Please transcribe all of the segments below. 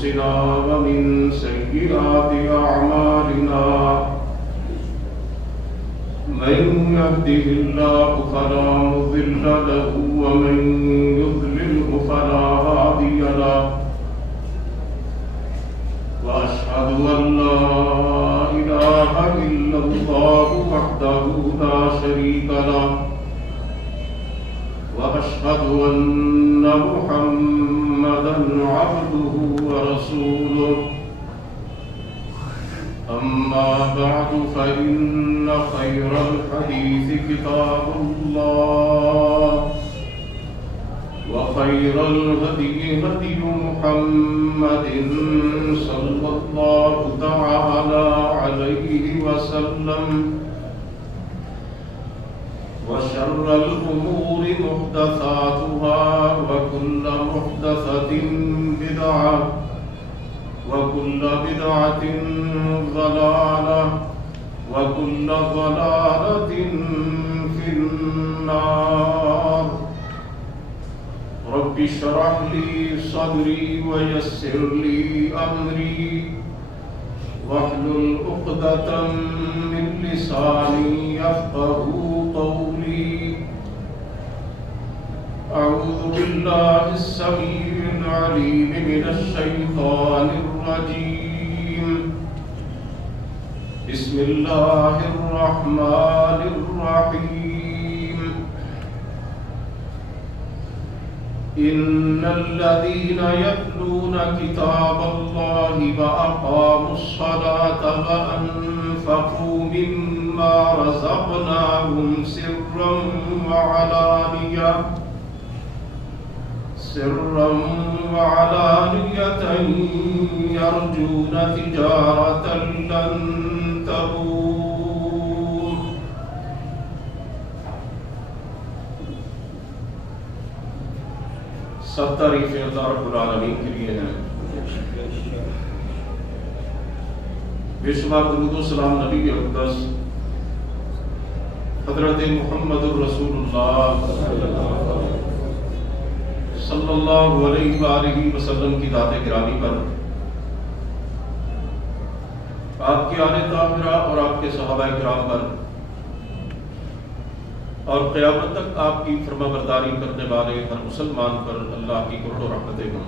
أنفسنا ومن سيئات أعمالنا من يهده الله فلا مضل له ومن يضلله فلا هادي له وأشهد أن لا إله إلا الله وحده لا شريك له وأشهد أن محمدا عبده ورسوله أما بعد فإن خير الحديث كتاب الله وخير الهدي هدي محمد صلى الله تعالى عليه وسلم وشر الأمور محدثاتها وكل محدثة بدعة وكل بدعة ضلالة وكل ضلالة في النار رب اشرح لي صدري ويسر لي أمري واحلل عقدة من لساني يفقهوا قولي أعوذ بالله السميع العليم من الشيطان الرجيم بسم الله الرحمن الرحيم إن الذين يتلون كتاب الله وأقاموا الصلاة وأنفقوا مما رزقناهم سرا وعلانية يرجون تجارة لن تبور سب تعریفیں اللہ رب العالمین کے لیے ہیں، بے شمار درود و سلام نبی اقدس حضرت محمد الرسول اللہ صلی اللہ علیہ وآلہ وسلم کی ذات گرامی پر، آپ کے آل طاہرہ اور آپ کے صحابہ کرام پر، اور قیامت تک آپ کی فرما برداری کرنے والے ہر مسلمان پر اللہ کی کرم و رحمتیں ہوں۔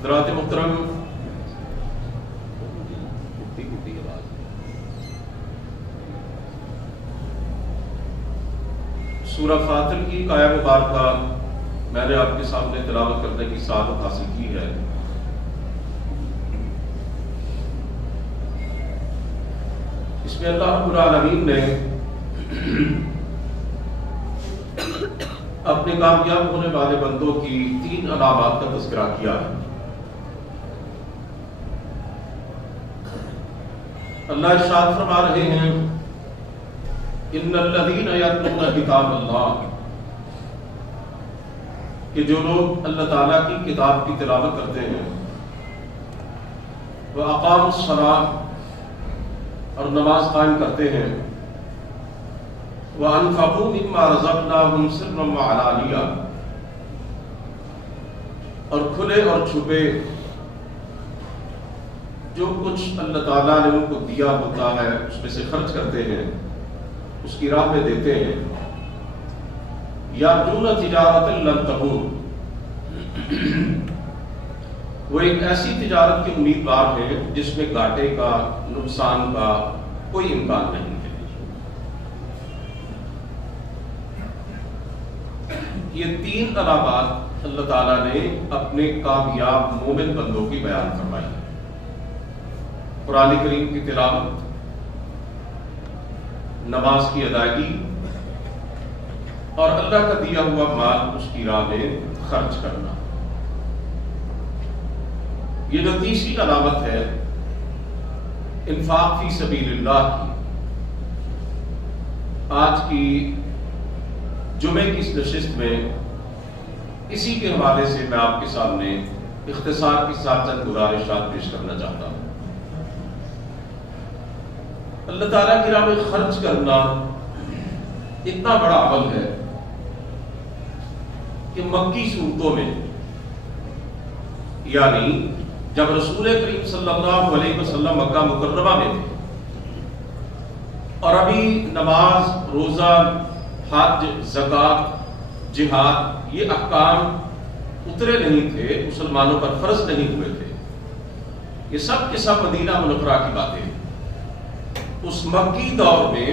حضرات محترم، سورہ فاطر کی آیہ مبارکہ میں نے آپ کے سامنے تلاوت کرنے کی سعادت حاصل کی ہے۔ اس میں اللہ رب العالمین نے اپنے کامیاب ہونے والے بندوں کی 3 علامات کا تذکرہ کیا ہے۔ اللہ ارشاد فرما رہے ہیں ان الذین یتلون کتاب اللہ، کہ جو لوگ اللہ تعالیٰ کی کتاب کی تلاوت کرتے ہیں، وَأَقَامُوا الصَّلَاةَ، اور نماز قائم کرتے ہیں، وَأَنفَقُوا مِمَّا رَزَقْنَاهُمْ سِرًّا وَعَلَانِيَةً، اور کھلے اور چھپے جو کچھ اللہ تعالیٰ نے ان کو دیا ہوتا ہے اس میں سے خرچ کرتے ہیں، اس کی راہ میں دیتے ہیں، یَرْجُونَ تِجَارَةً لَن تَبُورَ، وہ ایک ایسی تجارت کے امیدوار ہیں جس میں گھاٹے کا، نقصان کا کوئی امکان نہیں ہے۔ یہ 3 علامات اللہ تعالیٰ نے اپنے کامیاب مومن بندوں کی بیان فرمائی۔ قرآن کریم کی تلاوت، نماز کی ادائیگی، اور اللہ کا دیا ہوا مال اس کی راہ میں خرچ کرنا۔ یہ جو تیسری علامت ہے انفاق فی سبیل اللہ کی، آج کی جمعے کی اس نشست میں اسی کے حوالے سے میں آپ کے سامنے اختصار کے ساتھ چند گزارشات پیش کرنا چاہتا ہوں۔ اللہ تعالیٰ کی راہ میں خرچ کرنا اتنا بڑا عمل ہے کہ مکی صورتوں میں، یعنی جب رسول کریم صلی اللہ علیہ وسلم مکہ مکرمہ میں تھے اور ابھی نماز، روزہ، حج، زکوٰۃ، جہاد یہ احکام اترے نہیں تھے، مسلمانوں پر فرض نہیں ہوئے تھے، یہ سب کے سب مدینہ منورہ کی باتیں ہیں۔ اس مکی دور میں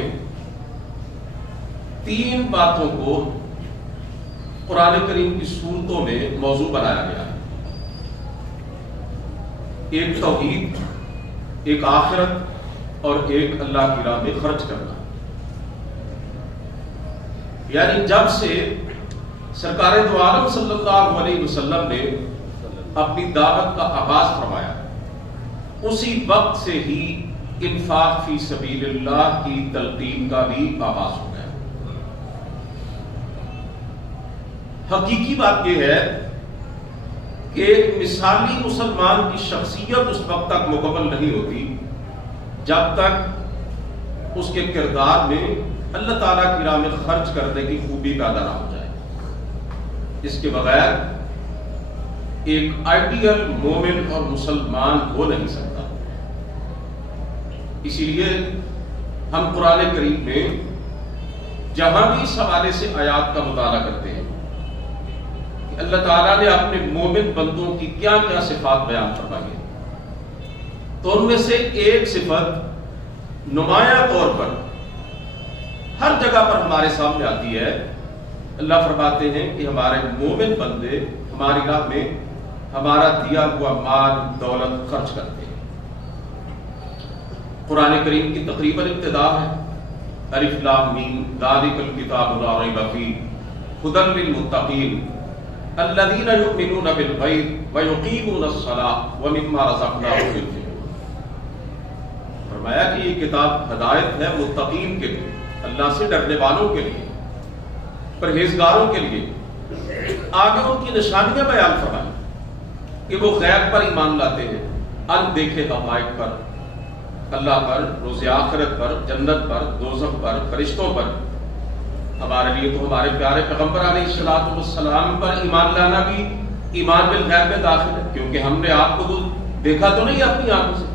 3 باتوں کو قرآن کریم کی صورتوں میں موضوع بنایا گیا ہے، ایک توحید، ایک آخرت اور ایک اللہ کی راہ میں خرچ کرنا۔ یعنی جب سے سرکار دو عالم صلی اللہ علیہ وسلم نے اپنی دعوت کا آغاز فرمایا، اسی وقت سے ہی انفاق فی سبیل اللہ کی تلقین کا بھی آغاز ہو گیا۔ حقیقی بات یہ ہے کہ مثالی مسلمان کی شخصیت اس وقت تک مکمل نہیں ہوتی جب تک اس کے کردار میں اللہ تعالیٰ کی راہ میں خرچ کرنے کی خوبی پیدا نہ ہو جائے۔ اس کے بغیر ایک آئیڈیل مومن اور مسلمان ہو نہیں سکتا۔ اسی لیے ہم قرآن کریم میں جہاں بھی اس حوالے سے آیات کا مطالعہ کرتے ہیں کہ اللہ تعالیٰ نے اپنے مومن بندوں کی کیا کیا صفات بیان فرمائی ہے، تو ان میں سے ایک صفت نمایاں طور پر ہر جگہ پر ہمارے سامنے آتی ہے۔ اللہ فرماتے ہیں کہ ہمارے مومن بندے ہماری راہ میں ہمارا دیا ہوا مال دولت خرچ کرتے ہیں۔ قرآن کریم کی تقریباً ابتدا ہے الف لام میم ذالک الکتاب لا ریب فیہ ھدی للمتقین الذین یؤمنون بالغیب ویقیمون الصلاۃ ومما رزقناہم ينفقون۔ فرمایا کہ یہ کتاب ہدایت ہے متقین کے لیے، اللہ سے ڈرنے والوں کے لیے، پرہیزگاروں کے لیے۔ آگے ان کی نشانیاں بیان فرمائی کہ وہ غیب پر ایمان لاتے ہیں، ان دیکھے حقائق پر، اللہ پر، روز آخرت پر، جنت پر، دوزخ پر، فرشتوں پر۔ ہمارے لیے تو ہمارے پیارے پیغمبر علیہ الصلوۃ والسلام پر ایمان لانا بھی ایمان بالغیب میں داخل ہے، کیونکہ ہم نے آپ کو دیکھا تو نہیں اپنی آنکھوں سے۔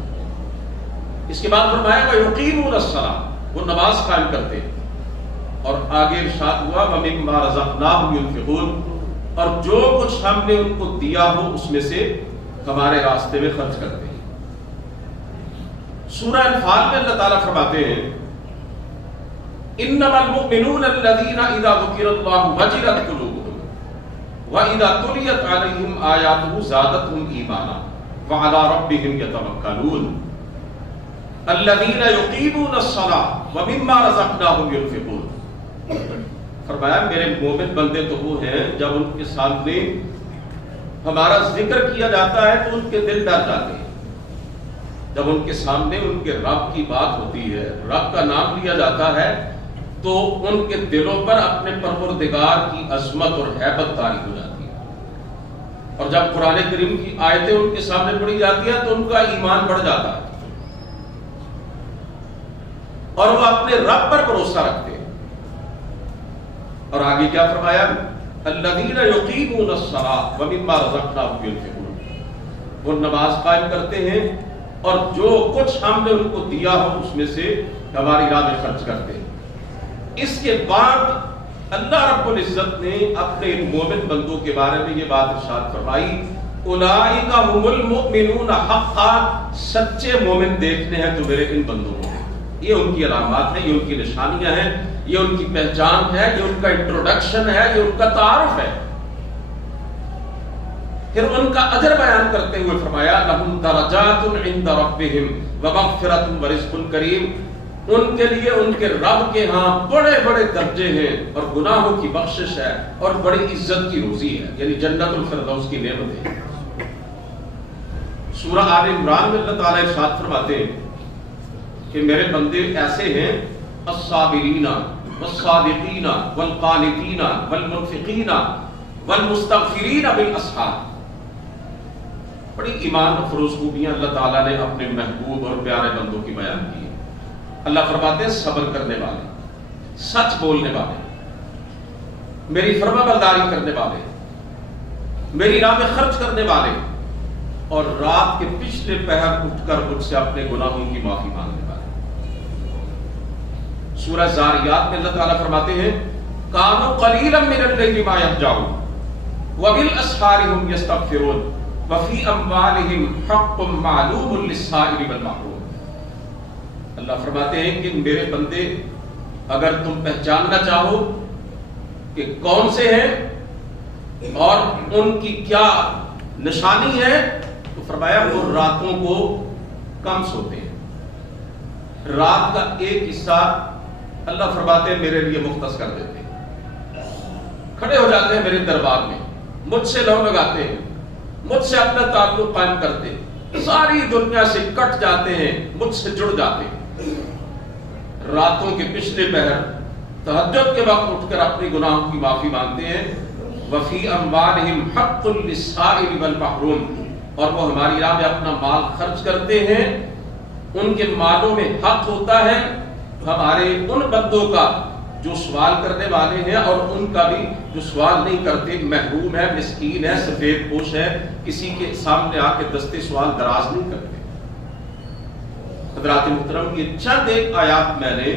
اس کے بعد فرمایا وَيُقِيمُونَ الصَّلَاةَ، وہ نماز قائم کرتے ہیں، اور آگے ارشاد ہوا وَمِمَّا رَزَقْنَاهُمْ يُنْفِقُونَ، اور جو کچھ ہم نے ان کو دیا ہو اس میں سے ہمارے راستے میں خرچ کرتے ہیں۔ سورہ انفال میں اللہ تعالیٰ فرماتے ہیں انما المؤمنون الذين اذا ذكر الله وجلت قلوبهم واذا تليت عليهم آياته زادتهم ایمانا وعلى ربهم يتوکلون الذين يقيمون الصلاة ومما رزقناهم ينفقون۔ فرمایا میرے مومن بندے تو وہ ہیں جب ان کے سامنے ہمارا ذکر کیا جاتا ہے تو ان کے دل ڈر جاتے ہیں، جب ان کے سامنے ان کے رب کی بات ہوتی ہے، رب کا نام لیا جاتا ہے، تو ان کے دلوں پر اپنے پروردگار کی عظمت اور ہیبت طاری ہو جاتی ہے، اور جب قرآن کریم کی آیتیں ان کے سامنے پڑھی جاتی ہیں تو ان کا ایمان بڑھ جاتا ہے اور وہ اپنے رب پر بھروسہ رکھتے ہیں۔ اور آگے کیا فرمایا الذین یقیمون الصلاۃ ومما رزقناہم ينفقون، وہ نماز قائم کرتے ہیں اور جو کچھ ہم نے ان کو دیا ہو اس میں سے ہماری راہ میں خرچ کرتے ہیں۔ اس کے بعد اللہ رب العزت نے اپنے ان مومن بندوں کے بارے میں یہ بات ارشاد فرمائی اولئک هم المؤمنون حقا، سچے مومن دیکھنے ہیں تو میرے ان بندوں کو، یہ ان کی علامات ہیں، یہ ان کی نشانیاں ہیں، یہ ان کی پہچان ہے، یہ ان کا انٹروڈکشن ہے، یہ ان کا تعارف ہے۔ پھر ان کا اجر بیان کرتے ہوئے فرمایا لہم درجات عند ربہم ومغفرۃ ورزق کریم، ان کے لیے ان کے رب کے ہاں بڑے بڑے درجے ہیں اور گناہوں کی بخشش ہے اور بڑی عزت کی روزی ہے، یعنی جنت الفردوس کی نعمت ہے۔ سورہ آل عمران میں اللہ تعالیٰ ارشاد فرماتے ہیں کہ میرے بندے ایسے ہیں الصابرین والصادقین والقانتین والمنفقین والمستغفرین بالاسحار۔ بڑی ایمان افروز خوبیاں اللہ تعالیٰ نے اپنے محبوب اور پیارے بندوں کی بیان کی ہے۔ اللہ فرماتے ہیں صبر کرنے والے، سچ بولنے والے، میری فرما برداری کرنے والے، میری راہ میں خرچ کرنے والے اور رات کے پچھلے پہر اٹھ کر مجھ سے اپنے گناہوں کی معافی مانگنے والے۔ سورہ زاریات میں اللہ تعالیٰ فرماتے ہیں کانوا قلیلا من اللیل ما یہجعون وبالاسحار هم یستغفرون وفی اموالہم حق معلوم للسائل والمحروم۔ اللہ فرماتے ہیں کہ میرے بندے اگر تم پہچاننا چاہو کہ کون سے ہیں اور ان کی کیا نشانی ہے تو فرمایا وہ راتوں کو کم سوتے ہیں۔ رات کا ایک حصہ اللہ فرماتے ہیں میرے لیے مختص کر دیتے ہیں، کھڑے ہو جاتے ہیں میرے دربار میں، مجھ سے لو لگاتے ہیں، مجھ سے اپنا تعلق قائم کرتے ہیں، ساری دنیا سے کٹ جاتے ہیں، مجھ سے جڑ جاتے ہیں۔ راتوں کے پچھلے پہر تہجد کے وقت اٹھ کر اپنی گناہوں کی معافی مانگتے ہیں۔ وفی اموالہم حق للسائل والمحروم، اور وہ ہماری راہ میں اپنا مال خرچ کرتے ہیں، ان کے مالوں میں حق ہوتا ہے ہمارے ان بندوں کا جو سوال کرنے والے ہیں اور ان کا بھی جو سوال نہیں کرتے، محروم ہے، مسکین ہے، سفید پوش ہے، کسی کے سامنے آ کے دستے سوال دراز نہیں کرتے۔ حضرات محترم، یہ چند ایک آیات میں نے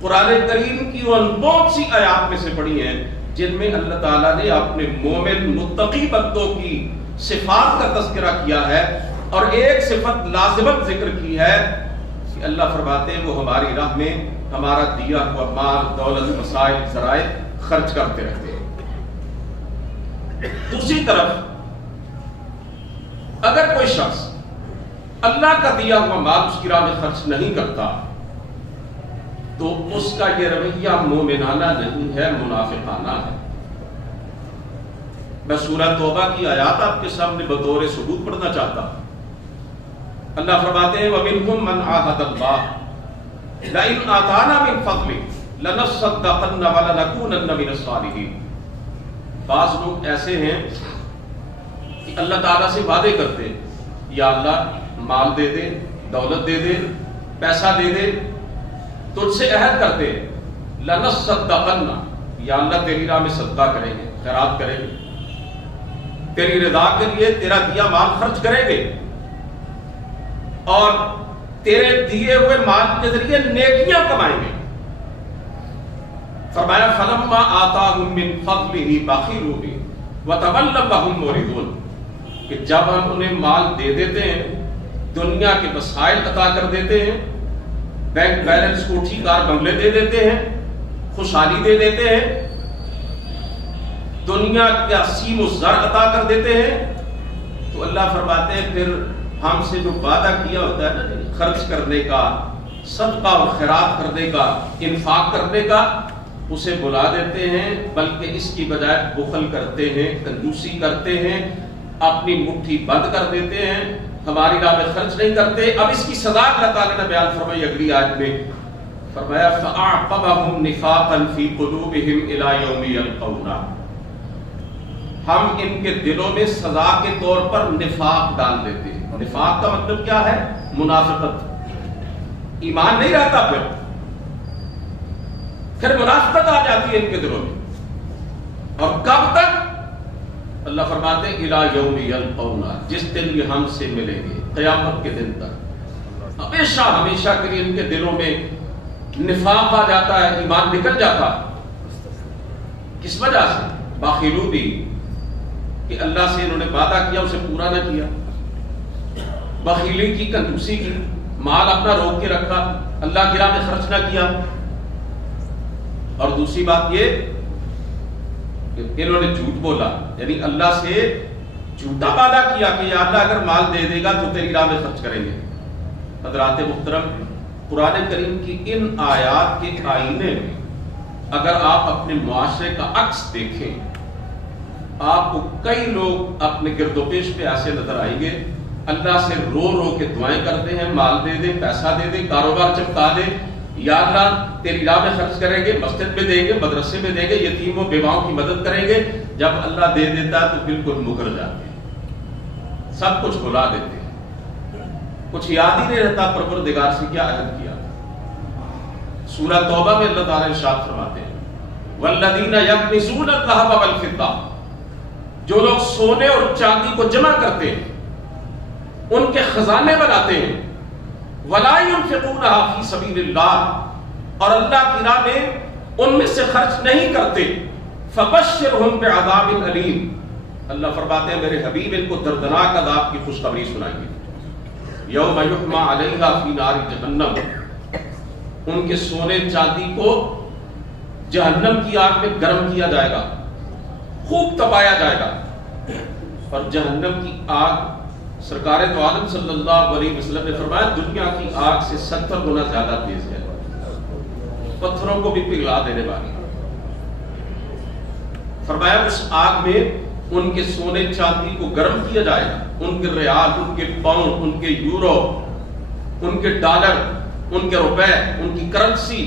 قرآن کریم کی ان بہت سی آیات میں سے پڑھی ہیں جن میں اللہ تعالیٰ نے اپنے مومن متقی بندوں کی صفات کا تذکرہ کیا ہے، اور ایک صفت لازمت ذکر کی ہے کہ اللہ فرماتے ہیں وہ ہماری راہ میں ہمارا دیا ہوا مال، دولت، وسائل، ذرائع خرچ کرتے رہتے ہیں۔ دوسری طرف اگر کوئی شخص اللہ کا دیا ہوا مال اس کی راہ میں خرچ نہیں کرتا تو اس کا یہ رویہ مومنانہ نہیں ہے، منافقانہ ہے۔ میں سورہ توبہ کی آیات آپ کے سامنے بطور ثبوت پڑھنا چاہتا ہوں۔ اللہ فرماتے ہیں وَمِنْهُمْ مَنْ عَاهَدَ اللَّهَ لَئِنْ آتَانَا مِنْ فَضْلِهِ لَنَصَّدَّقَنَّ وَلَنَكُونَنَّ مِنَ الصَّالِحِينَ۔ بعض لوگ ایسے ہیں کہ اللہ تعالیٰ سے وعدے کرتے ہیں یا اللہ مال دے دے، دولت دے دے، پیسہ دے دے، تجھ سے عہد کرتے ہیں لَنَصَّدَّقَنَّ، یا اللہ تیری راہ میں صدقہ کریں گے، خیرات کریں گے، تیری رضا کے لیے تیرا دیا مال خرچ کریں گے، اور تیرے دیے ہوئے مال کے ذریعے نیکیاں کمائیں گے۔ فرمایا فَلَمَّا آتَاهُم مِّن فَضْلِهِ بَخِلُوا بِهِ وَتَوَلَّوْا وَهُم مُعْرِضُونَ، کہ جب ہم انہیں مال دے دیتے ہیں، دنیا کے وسائل عطا کر دیتے ہیں، بینک بیلنس، کوٹھی کار بنگلے دے دیتے ہیں، خوشحالی دے دیتے ہیں، دنیا کا سیم و زر عطا کر دیتے ہیں، تو اللہ فرماتے ہیں پھر ہم سے جو وعدہ کیا ہوتا ہے نا خرچ کرنے کا، صدقہ اور خیرات کرنے کا، انفاق کرنے کا، اسے بلا دیتے ہیں، بلکہ اس کی بجائے بخل کرتے ہیں، کنجوسی کرتے ہیں، اپنی مٹھی بند کر دیتے ہیں، ہماری راہ میں خرچ نہیں کرتے۔ اب اس کی سزا اللہ تعالیٰ نے بیان فرمائی اگلی آیت میں، فرمایا فَأَعْقَبَهُمْ نِفَاقًا فِي قُلُوبِهِمْ إِلَى يَوْمِ يَلْقَوْنَهُ، ہم ان کے دلوں میں سزا کے طور پر نفاق ڈال دیتے ہیں۔ نفاق کا مطلب کیا ہے؟ منافقت، ایمان نہیں رہتا، پھر منافقت آ جاتی ہے ان کے دلوں میں، اور کب تک؟ اللہ فرماتے ہیں اِلَى يَوْمِ يَلْقَوْنَهُ، جس دن یہ ہم سے ملیں گے، قیامت کے دن تک ہمیشہ ہمیشہ کے لیے ان کے دلوں میں نفاق آ جاتا ہے، ایمان نکل جاتا ہے۔ کس وجہ سے؟ بَخِلُوا بِهِ، کہ اللہ سے انہوں نے وعدہ کیا اسے پورا نہ کیا، بخیلی کی، کنجوسی کی، مال اپنا روک کے رکھا، اللہ کی راہ میں خرچ نہ کیا۔ اور دوسری بات یہ کہ انہوں نے جھوٹ بولا، یعنی اللہ سے جھوٹا وعدہ کیا کہ یا اللہ اگر مال دے دے گا تو تیری راہ میں خرچ کریں گے۔ حضرات محترم، قرآن کریم کی ان آیات کے آئینے میں اگر آپ اپنے معاشرے کا عکس دیکھیں، آپ کو کئی لوگ اپنے گرد و پیش پہ ایسے نظر آئیں گے، اللہ سے رو رو کے دعائیں کرتے ہیں، مال دے دے، پیسہ دے دے، کاروبار چمکا دے، یا اللہ تیری راہ میں خرچ کریں گے، مسجد میں دیں گے، مدرسے میں دیں گے، یتیم و بیواؤں کی مدد کریں گے۔ جب اللہ دے دیتا ہے تو بالکل مکر جاتے ہیں، سب کچھ بھلا دیتے ہیں، کچھ یاد ہی نہیں رہتا پروردگار سے کیا عہد کیا۔ سورہ توبہ میں اللہ تعالیٰ ارشاد فرماتے ہیں وَالَّذِينَ يَكْنِزُونَ الذَّهَبَ وَالْفِضَّةَ جو لوگ سونے اور چاندی کو جمع کرتے ہیں، ان کے خزانے بناتے ہیں، ولا ينفقونها فی سبیل اللہ، اور اللہ کی راہ میں ان میں سے خرچ نہیں کرتے، فبشرهم بعذاب علیم، اللہ فرماتے ہیں میرے حبیب ان کو دردناک عذاب کی خوشخبری سنائیے۔ یوم یحمى علیہا فی نار جہنم، ان کے سونے چاندی کو جہنم کی آگ میں گرم کیا جائے گا، خوب تپایا جائے گا، اور جہنم کی آگ سرکار تو عالم صلی اللہ علیہ وسلم نے فرمایا دنیا کی آگ سے 70 گنا زیادہ تیز ہے، پتھروں کو بھی پگھلا دینے والی۔ فرمایا اس آگ میں ان کے سونے چاندی کو گرم کیا جائے گا، ان کے ریال، ان کے پاؤنڈ، ان کے یورو، ان کے ڈالر، ان کے روپے، ان کی کرنسی،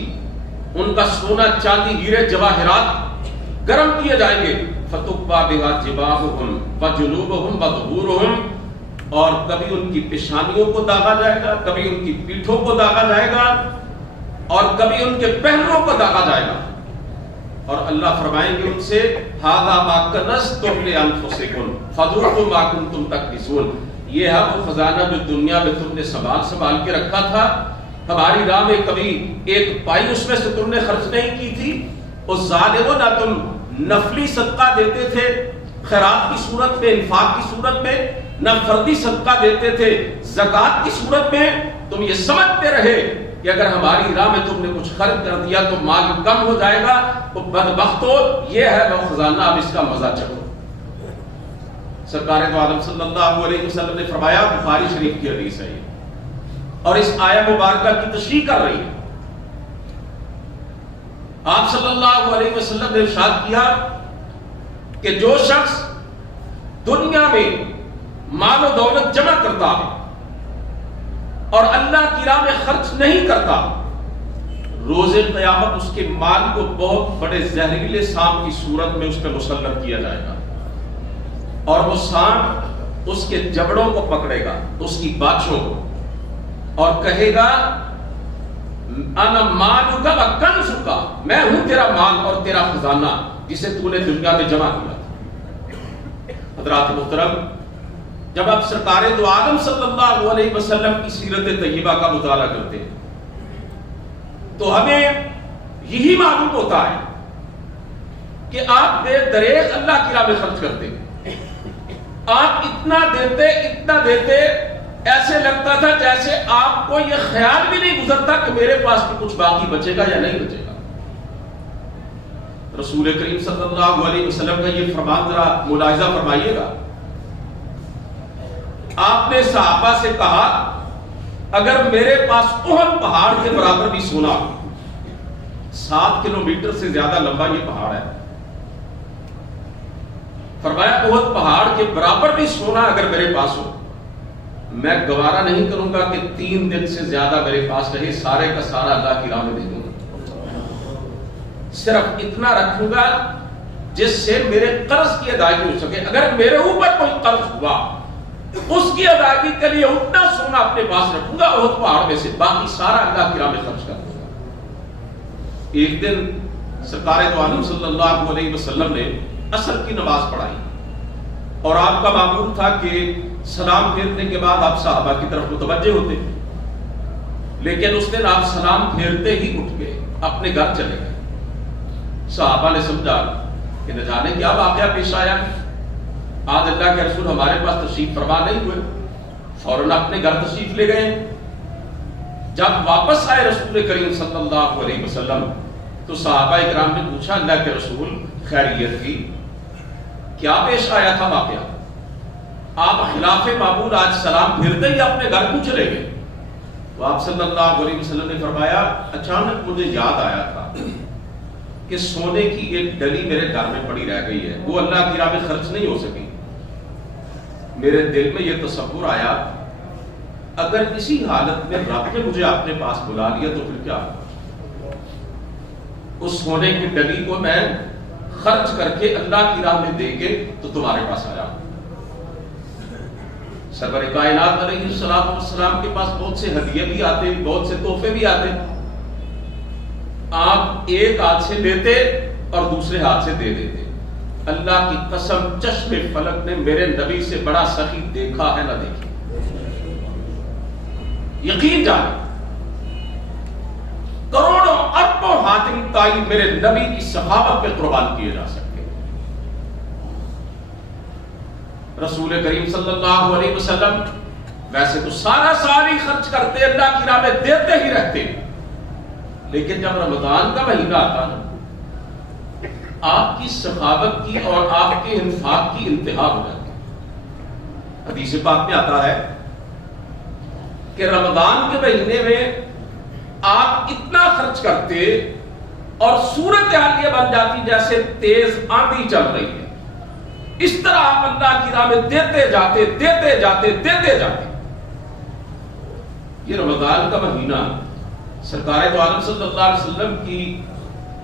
ان کا سونا چاندی ہیرے جواہرات گرم کیے جائیں گے۔ فَتُقْوَى بِهَا جِبَاهُهُمْ وَجُنُوبُهُمْ وَظُهُورُهُمْ، اور کبھی ان کی پیشانیوں کو داغا جائے گا، کبھی ان کی پیٹھوں کو داغا جائے گا، اور کبھی ان کے پہلوؤں کو داغا جائے گا، اور اللہ فرمائیں گے ان سے هَذَا مَا كَنَزْتُمْ لِأَنفُسِكُمْ فَذُوقُوا مَا كُنتُمْ تَكْنِزُونَ، یہ ہے وہ خزانہ جو دنیا میں تم نے سنبھال کے رکھا تھا، ہماری راہ میں کبھی ایک پائی اس میں سے تم نے خرچ نہیں کی تھی، اس ظالموں نہ تم نفلی صدقہ دیتے تھے خیرات کی صورت میں، انفاق کی صورت میں، نہ فردی صدقہ دیتے تھے زکوٰۃ کی صورت میں، تم یہ سمجھتے رہے کہ اگر ہماری راہ میں تم نے کچھ خرچ کر دیا تو مال کم ہو جائے گا، تو بدبختو یہ ہے وہ خزانہ، اب اس کا مزہ چکھو۔ سرکار دو عالم صلی اللہ علیہ وسلم نے فرمایا، بخاری شریف کی حدیث ہے یہ، اور اس آیہ مبارکہ کی تشریح کر رہی ہے۔ آپ صلی اللہ علیہ وسلم نے ارشاد کیا کہ جو شخص دنیا میں مال و دولت جمع کرتا ہے اور اللہ کی راہ میں خرچ نہیں کرتا، روز قیامت اس کے مال کو بہت بڑے زہریلے سانپ کی صورت میں اس پہ مسلط کیا جائے گا، اور وہ سانپ اس کے جبڑوں کو پکڑے گا، اس کی باچھوں کو، اور کہے گا انا مالک و کنزک، میں ہوں تیرا مال اور تیرا خزانہ جسے تو نے دنیا میں جمع کیا تھا۔ حضرات محترم، جب آپ سرکار دو عالم صلی اللہ علیہ وسلم کی سیرت طیبہ کا مطالعہ کرتے ہیں تو ہمیں یہی معلوم ہوتا ہے کہ آپ بے دریغ اللہ کی راہ میں خرچ کرتے، آپ اتنا دیتے ایسے لگتا تھا جیسے آپ کو یہ خیال بھی نہیں گزرتا کہ میرے پاس بھی کچھ باقی بچے گا یا نہیں بچے گا۔ رسول کریم صلی اللہ علیہ وسلم کا یہ فرمان ذرا ملاحظہ فرمائیے گا۔ آپ نے صحابہ سے کہا اگر میرے پاس احد پہاڑ کے برابر بھی سونا، 7 کلومیٹر سے زیادہ لمبا یہ پہاڑ ہے، فرمایا احد پہاڑ کے برابر بھی سونا اگر میرے پاس ہو، میں گوارا نہیں کروں گا کہ 3 دن سے زیادہ میرے پاس رہے، سارے کا سارا اللہ کی راہ میں دے دوں گا، صرف اتنا رکھوں گا جس سے میرے قرض کی ادائیگی ہو سکے۔ اگر میرے اوپر کوئی قرض ہوا اس کی ادائیگی کے لیے اتنا سونا اپنے پاس رکھوں گا احد پہاڑ میں سے، باقی سارا اللہ کی راہ میں خرچ کر دوں گا۔ ایک دن سرکار دو عالم صلی اللہ علیہ وسلم نے عصر کی نماز پڑھائی، اور آپ کا معمول تھا کہ سلام پھیرنے کے بعد آپ صحابہ کی طرف متوجہ ہوتے، لیکن اس دن آپ سلام پھیرتے ہی اٹھ گئے، اپنے گھر چلے گئے۔ صحابہ نے سمجھا کہ نہ جانے کیا واقعہ پیش آیا، آج اللہ کے رسول ہمارے پاس تشریف فرما نہیں ہوئے، فوراً اپنے گھر تشریف لے گئے۔ جب واپس آئے رسول کریم صلی اللہ علیہ وسلم تو صحابہ اکرام نے پوچھا اللہ کے رسول خیریت کی، کیا پیش آیا تھا واقعہ؟ آپ خلاف معمول آج سلام پھرتے ہی اپنے گھر کو چلے گئے۔ تو آپ صلی اللہ علیہ وسلم نے فرمایا اچانک مجھے یاد آیا تھا کہ سونے کی ایک ڈلی میرے گھر میں پڑی رہ گئی ہے، وہ اللہ کی راہ میں خرچ نہیں ہو سکی۔ میرے دل میں یہ تصور آیا اگر اسی حالت میں رب نے مجھے اپنے پاس بلا لیا تو پھر کیا ہوگا؟ اس سونے کی ڈلی کو میں خرچ کر کے اللہ کی راہ میں دے کے تو تمہارے پاس آیا۔ سرور کائنات علیہ السلام کے پاس بہت سے ہدیے بھی آتے، بہت سے تحفے بھی آتے، آپ ایک ہاتھ سے لیتے اور دوسرے ہاتھ سے دے دیتے۔ اللہ کی قسم چشم فلک نے میرے نبی سے بڑا سخی دیکھا ہے نہ دیکھی. یقین جانے کروڑوں اربوں حاتم تائی میرے نبی کی صحابت پہ قربان کیے جا سکتے. رسول کریم صلی اللہ علیہ وسلم ویسے تو سارا سال ہی خرچ کرتے، اللہ کی راہ میں دیتے ہی رہتے، لیکن جب رمضان کا مہینہ آتا نا آپ کی سخاوت کی اور آپ کے انفاق کی انتہا ہو جاتی. حدیث پاک میں آتا ہے کہ رمضان کے مہینے میں آپ اتنا خرچ کرتے اور صورت حال یہ بن جاتی جیسے تیز آندھی چل رہی ہے. اس طرح آپ اللہ کی راہ میں دیتے جاتے دیتے جاتے دیتے جاتے. یہ رمضان کا مہینہ سرکار دو عالم صلی اللہ علیہ وسلم کی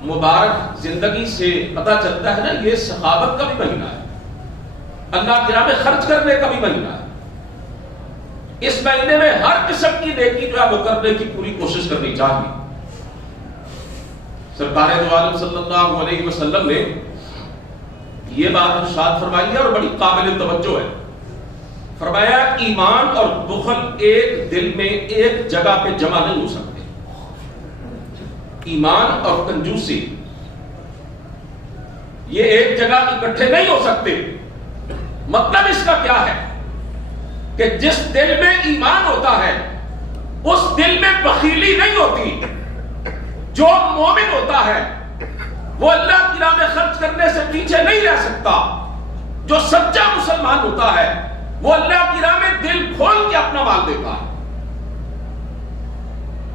مبارک زندگی سے پتہ چلتا ہے نا، یہ سخاوت کا بھی مہینہ ہے، اللہ کی راہ میں خرچ کرنے کا بھی مہینہ ہے. اس مہینے میں ہر قسم کی نیکی جو ہے وہ کرنے کی پوری کوشش کرنی چاہیے. سرکار دو عالم صلی اللہ علیہ وسلم نے یہ بات ارشاد فرمائی ہے اور بڑی قابل توجہ ہے. فرمایا ایمان اور بخل ایک دل میں ایک جگہ پہ جمع نہیں ہو سکتے. ایمان اور کنجوسی یہ ایک جگہ اکٹھے نہیں ہو سکتے. مطلب اس کا کیا ہے کہ جس دل میں ایمان ہوتا ہے اس دل میں بخیلی نہیں ہوتی. جو مومن ہوتا ہے وہ اللہ کی راہ میں خرچ کرنے سے پیچھے نہیں رہ سکتا. جو سچا مسلمان ہوتا ہے وہ اللہ کی راہ میں دل کھول کے اپنا مال دیتا ہے.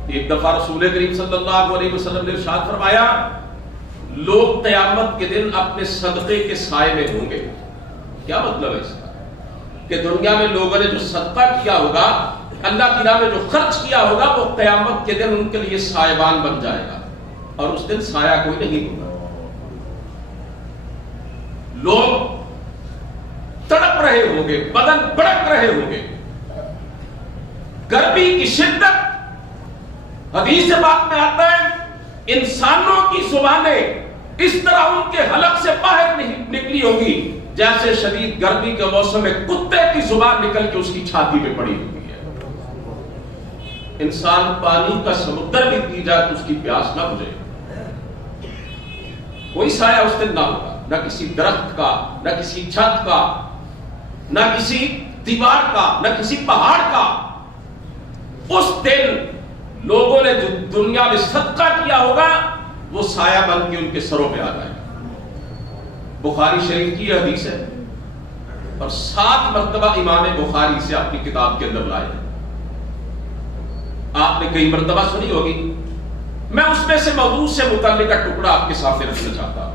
ایک دفعہ رسول کریم صلی اللہ علیہ وسلم نے ارشاد فرمایا لوگ قیامت کے دن اپنے صدقے کے سائے میں ہوں گے. کیا مطلب ہے اس کا؟ کہ دنیا میں لوگوں نے جو صدقہ کیا ہوگا، اللہ کی راہ میں جو خرچ کیا ہوگا، وہ قیامت کے دن ان کے لیے سائبان بن جائے گا اور اس دن سایہ کوئی نہیں ہوگا. لوگ تڑپ رہے ہوں گے، بدن بڑک رہے ہوں گے، گرمی کی شدت. حدیث پاک میں آتا ہے انسانوں کی زبانیں اس طرح ان کے حلق سے باہر نکلی ہوگی جیسے شدید گرمی کے موسم میں کتے کی زبان نکل کے اس کی چھاتی پہ پڑی ہوئی ہے. انسان پانی کا سمندر بھی پی جائے تو اس کی پیاس نہ بجھے. کوئی سایہ اس دن نہ ہوگا، نہ کسی درخت کا، نہ کسی چھت کا، نہ کسی دیوار کا، نہ کسی پہاڑ کا. اس دن لوگوں نے جو دنیا میں صدقہ کیا ہوگا وہ سایہ بن کے ان کے سروں پہ آ جائے. بخاری شریف کی یہ حدیث ہے اور 7 مرتبہ امام بخاری سے اپنی کتاب کے اندر لائے. آپ نے کئی مرتبہ سنی ہوگی. میں اس میں سے موضوع سے متعلقہ ٹکڑا آپ کے سامنے رکھنا چاہتا ہوں.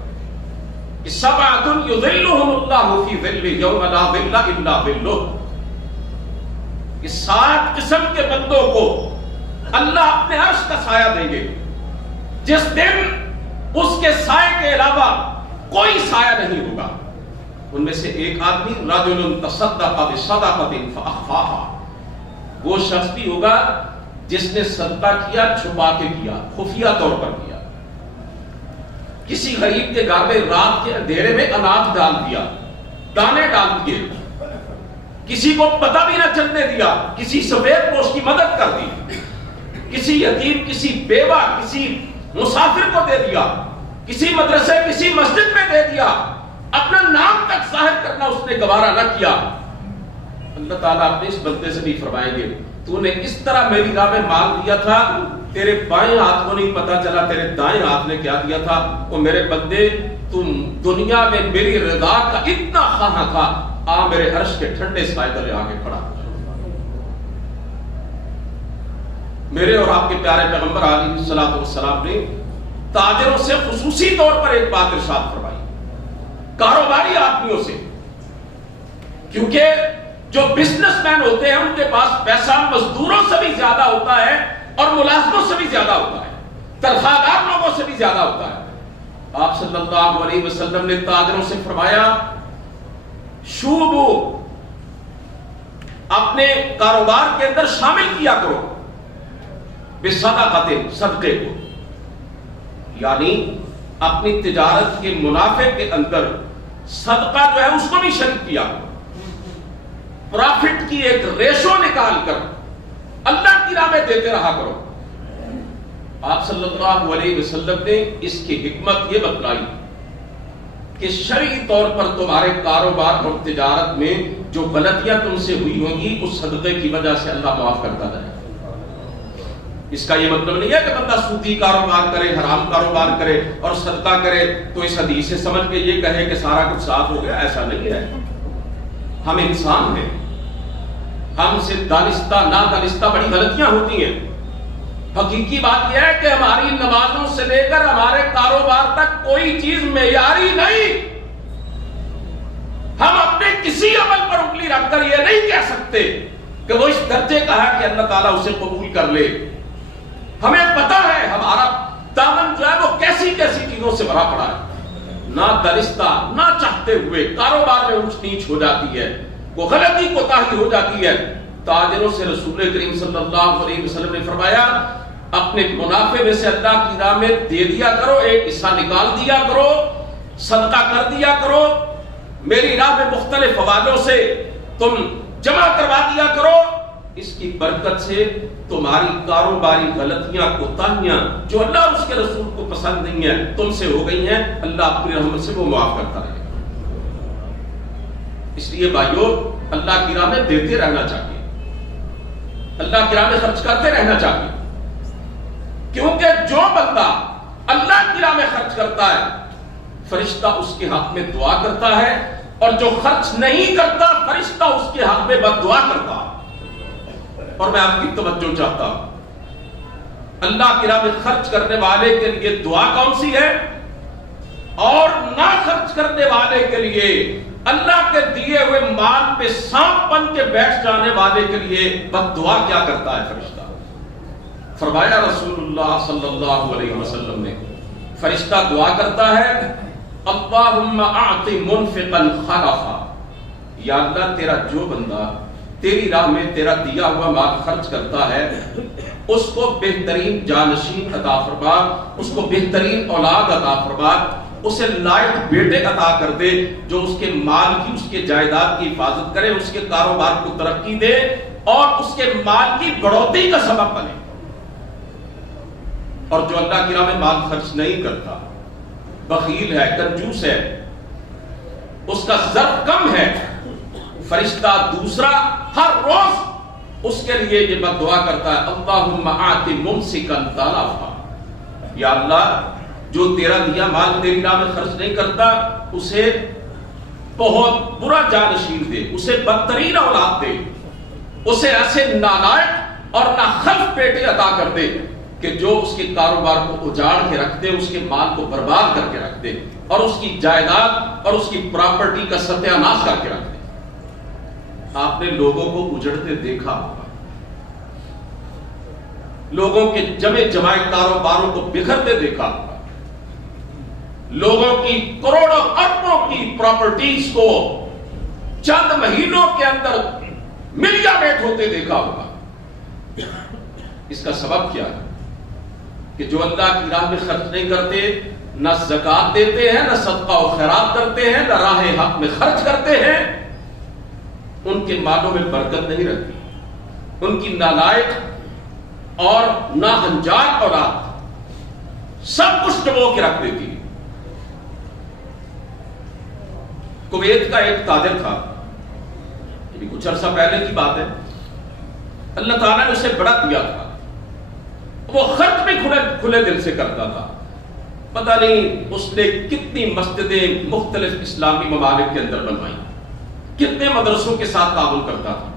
سبعۃ یظلھم اللہ فی ظلہ یوم لا ظل الا ظلہ. یہ 7 قسم کے بندوں کو اللہ اپنے عرش کا سایہ دیں گے جس دن اس کے سائے کے علاوہ کوئی سایہ نہیں ہوگا. ان میں سے ایک آدمی رجل تصدق بصدقۃ فاخفاها. وہ شخص بھی ہوگا جس نے صدقہ کیا چھپا کے کیا، خفیہ طور پر کیا. کسی غریب کے گھر میں رات کے اندھیرے میں اناج ڈال دیا، دانے ڈال دیے، کسی کو پتہ بھی نہ چلنے دیا، کسی سفید پوش کی مدد کر دی، کسی یتیم، کسی بیوہ، کسی مسافر کو دے دیا، کسی مدرسے، کسی مسجد میں دے دیا. اپنا نام تک ظاہر کرنا اس نے گوارا نہ کیا. اللہ تعالیٰ اپنے اس بندے سے بھی فرمائیں گے تو نے اس طرح میری راہ میں مال دیا تھا، تیرے بائیں ہاتھ کو نہیں پتا چلا تیرے دائیں ہاتھ نے کیا دیا تھا. وہ میرے بندے تم دنیا میں میری رضا کا اتنا خواہاں تھا، آ میرے عرش کے ٹھنڈے سائے تلے آگے کھڑا. میرے اور آپ کے پیارے پیغمبر علیہ الصلوۃ والسلام نے تاجروں سے خصوصی طور پر ایک بات ارشاد فرمائی، کاروباری آدمیوں سے. کیونکہ جو بزنس مین ہوتے ہیں ان کے پاس پیسہ مزدوروں سے بھی زیادہ ہوتا ہے اور ملازموں سے بھی زیادہ ہوتا ہے، تنخواہ دار لوگوں سے بھی زیادہ ہوتا ہے. آپ صلی اللہ علیہ وسلم نے تاجروں سے فرمایا شوبو، اپنے کاروبار کے اندر شامل کیا کرو بصدقۃ، صدقے کو، یعنی اپنی تجارت کے منافع کے اندر صدقہ جو ہے اس کو بھی شریک کیا کرو، پرافٹ کی ایک ریشو نکال کر اللہ کی راہ میں دیتے رہا کرو۔ آپ صلی اللہ علیہ وسلم نے اس کی حکمت یہ بتلائی کہ شرعی طور پر تمہارے کاروبار اور تجارت میں جو غلطیاں تم سے ہوئی ہوں گی اس صدقے کی وجہ سے اللہ معاف کرتا جائے۔ اس کا یہ مطلب نہیں ہے کہ بندہ سودی کاروبار کرے، حرام کاروبار کرے اور صدقہ کرے تو اس حدیث سے سمجھ کے یہ کہے کہ سارا کچھ صاف ہو گیا، ایسا نہیں ہے۔ ہم انسان ہیں، ہم سے دانستہ نادانستہ بڑی غلطیاں ہوتی ہیں۔ حقیقی بات یہ ہے کہ ہماری نمازوں سے لے کر ہمارے کاروبار تک کوئی چیز معیاری نہیں۔ ہم اپنے کسی عمل پر انگلی رکھ کر یہ نہیں کہہ سکتے کہ وہ اس درجے کا ہے کہ اللہ تعالیٰ اسے قبول کر لے۔ ہمیں پتا ہے ہمارا دامن جو ہے وہ کیسی کیسی چیزوں سے بھرا پڑا ہے، نہ دانستہ نہ چاہتے ہوئے کاروبار میں اونچ نیچ ہو جاتی ہے، وہ غلطی کوتاہی ہو جاتی ہے۔ تاجروں سے رسول کریم صلی اللہ علیہ وسلم نے فرمایا اپنے منافع میں سے اللہ کی راہ میں دے دیا کرو، ایک حصہ نکال دیا کرو، صدقہ کر دیا کرو، میری راہ میں مختلف حوالوں سے تم جمع کروا دیا کرو۔ اس کی برکت سے تمہاری کاروباری غلطیاں کوتاہیاں جو اللہ اس کے رسول کو پسند نہیں ہے تم سے ہو گئی ہیں، اللہ اپنی رحمت سے وہ معاف کرتا رہے گا۔ اس لیے بھائیو اللہ کی راہ میں دیتے رہنا چاہیے، اللہ کی راہ میں خرچ کرتے رہنا چاہیے، کیونکہ جو بندہ اللہ کی راہ میں خرچ کرتا ہے فرشتہ اس کے حق میں دعا کرتا ہے، اور جو خرچ نہیں کرتا فرشتہ اس کے حق میں بد دعا کرتا ہے۔ اور میں آپ کی توجہ چاہتا ہوں، اللہ کی راہ میں خرچ کرنے والے کے لیے دعا کون سی ہے، اور نہ خرچ کرنے والے کے لیے اللہ کے دیے ہوئے مال پہ سانپ بن کے بیٹھ جانے والے کے لیے بد دعا کیا کرتا ہے فرشتہ۔ فرمایا رسول اللہ صلی اللہ علیہ وسلم نے، فرشتہ دعا کرتا ہے اللہم اعط منفقا خلفا، یا اللہ تیرا جو بندہ تیری راہ میں تیرا دیا ہوا مال خرچ کرتا ہے اس کو بہترین جانشین عطا فرما، اس کو بہترین اولاد عطا فرما، اسے لائق بیٹے عطا کر دے جو اس کے مال کی، اس کے جائیداد کی حفاظت کرے، اس کے کاروبار کو ترقی دے اور اس کے مال کی بڑھوتری کا سبب بنے۔ اور جو اللہ کی راہ میں مال خرچ نہیں کرتا، بخیل ہے، کنجوس ہے، اس کا ظرف کم ہے، فرشتہ دوسرا ہر روز اس کے لیے یہ بد دعا کرتا ہے اللہم آت ممسکا تلفا، یا اللہ جو تیرا دیا مال تیری راہ میں خرچ نہیں کرتا اسے بہت برا جانشین دے، اسے بدترین اولاد دے، اسے ایسے نالائق اور ناخلف بیٹے عطا کر دے کہ جو اس کے کاروبار کو اجاڑ کے رکھ دے، اس کے مال کو برباد کر کے رکھ دے اور اس کی جائیداد اور اس کی پراپرٹی کا ستیہ ناش کر کے رکھ دے۔ آپ نے لوگوں کو اجڑتے دیکھا ہوگا، لوگوں کے جمع جمائے کاروباروں کو بکھرتے دیکھا ہوگا، لوگوں کی کروڑوں اربوں کی پراپرٹیز کو چند مہینوں کے اندر ملیا ہوتے دیکھا ہوگا۔ اس کا سبب کیا ہے کہ جو اللہ کی راہ میں خرچ نہیں کرتے، نہ زکات دیتے ہیں، نہ صدقہ و خیرات کرتے ہیں، نہ راہ حق میں خرچ کرتے ہیں، ان کے مالوں میں برکت نہیں رہتی، ان کی نالائق اور ناہنجار اولاد سب کچھ ڈبو کے رکھ دیتی ہے۔ کویت کا ایک تاجر تھا، یہ کچھ عرصہ پہلے کی بات ہے، اللہ تعالیٰ نے اسے بڑا دیا تھا، وہ خرچ بھی کھلے دل سے کرتا تھا، پتہ نہیں اس نے کتنی مسجدیں مختلف اسلامی ممالک کے اندر بنوائی، کتنے مدرسوں کے ساتھ تعاون کرتا تھا،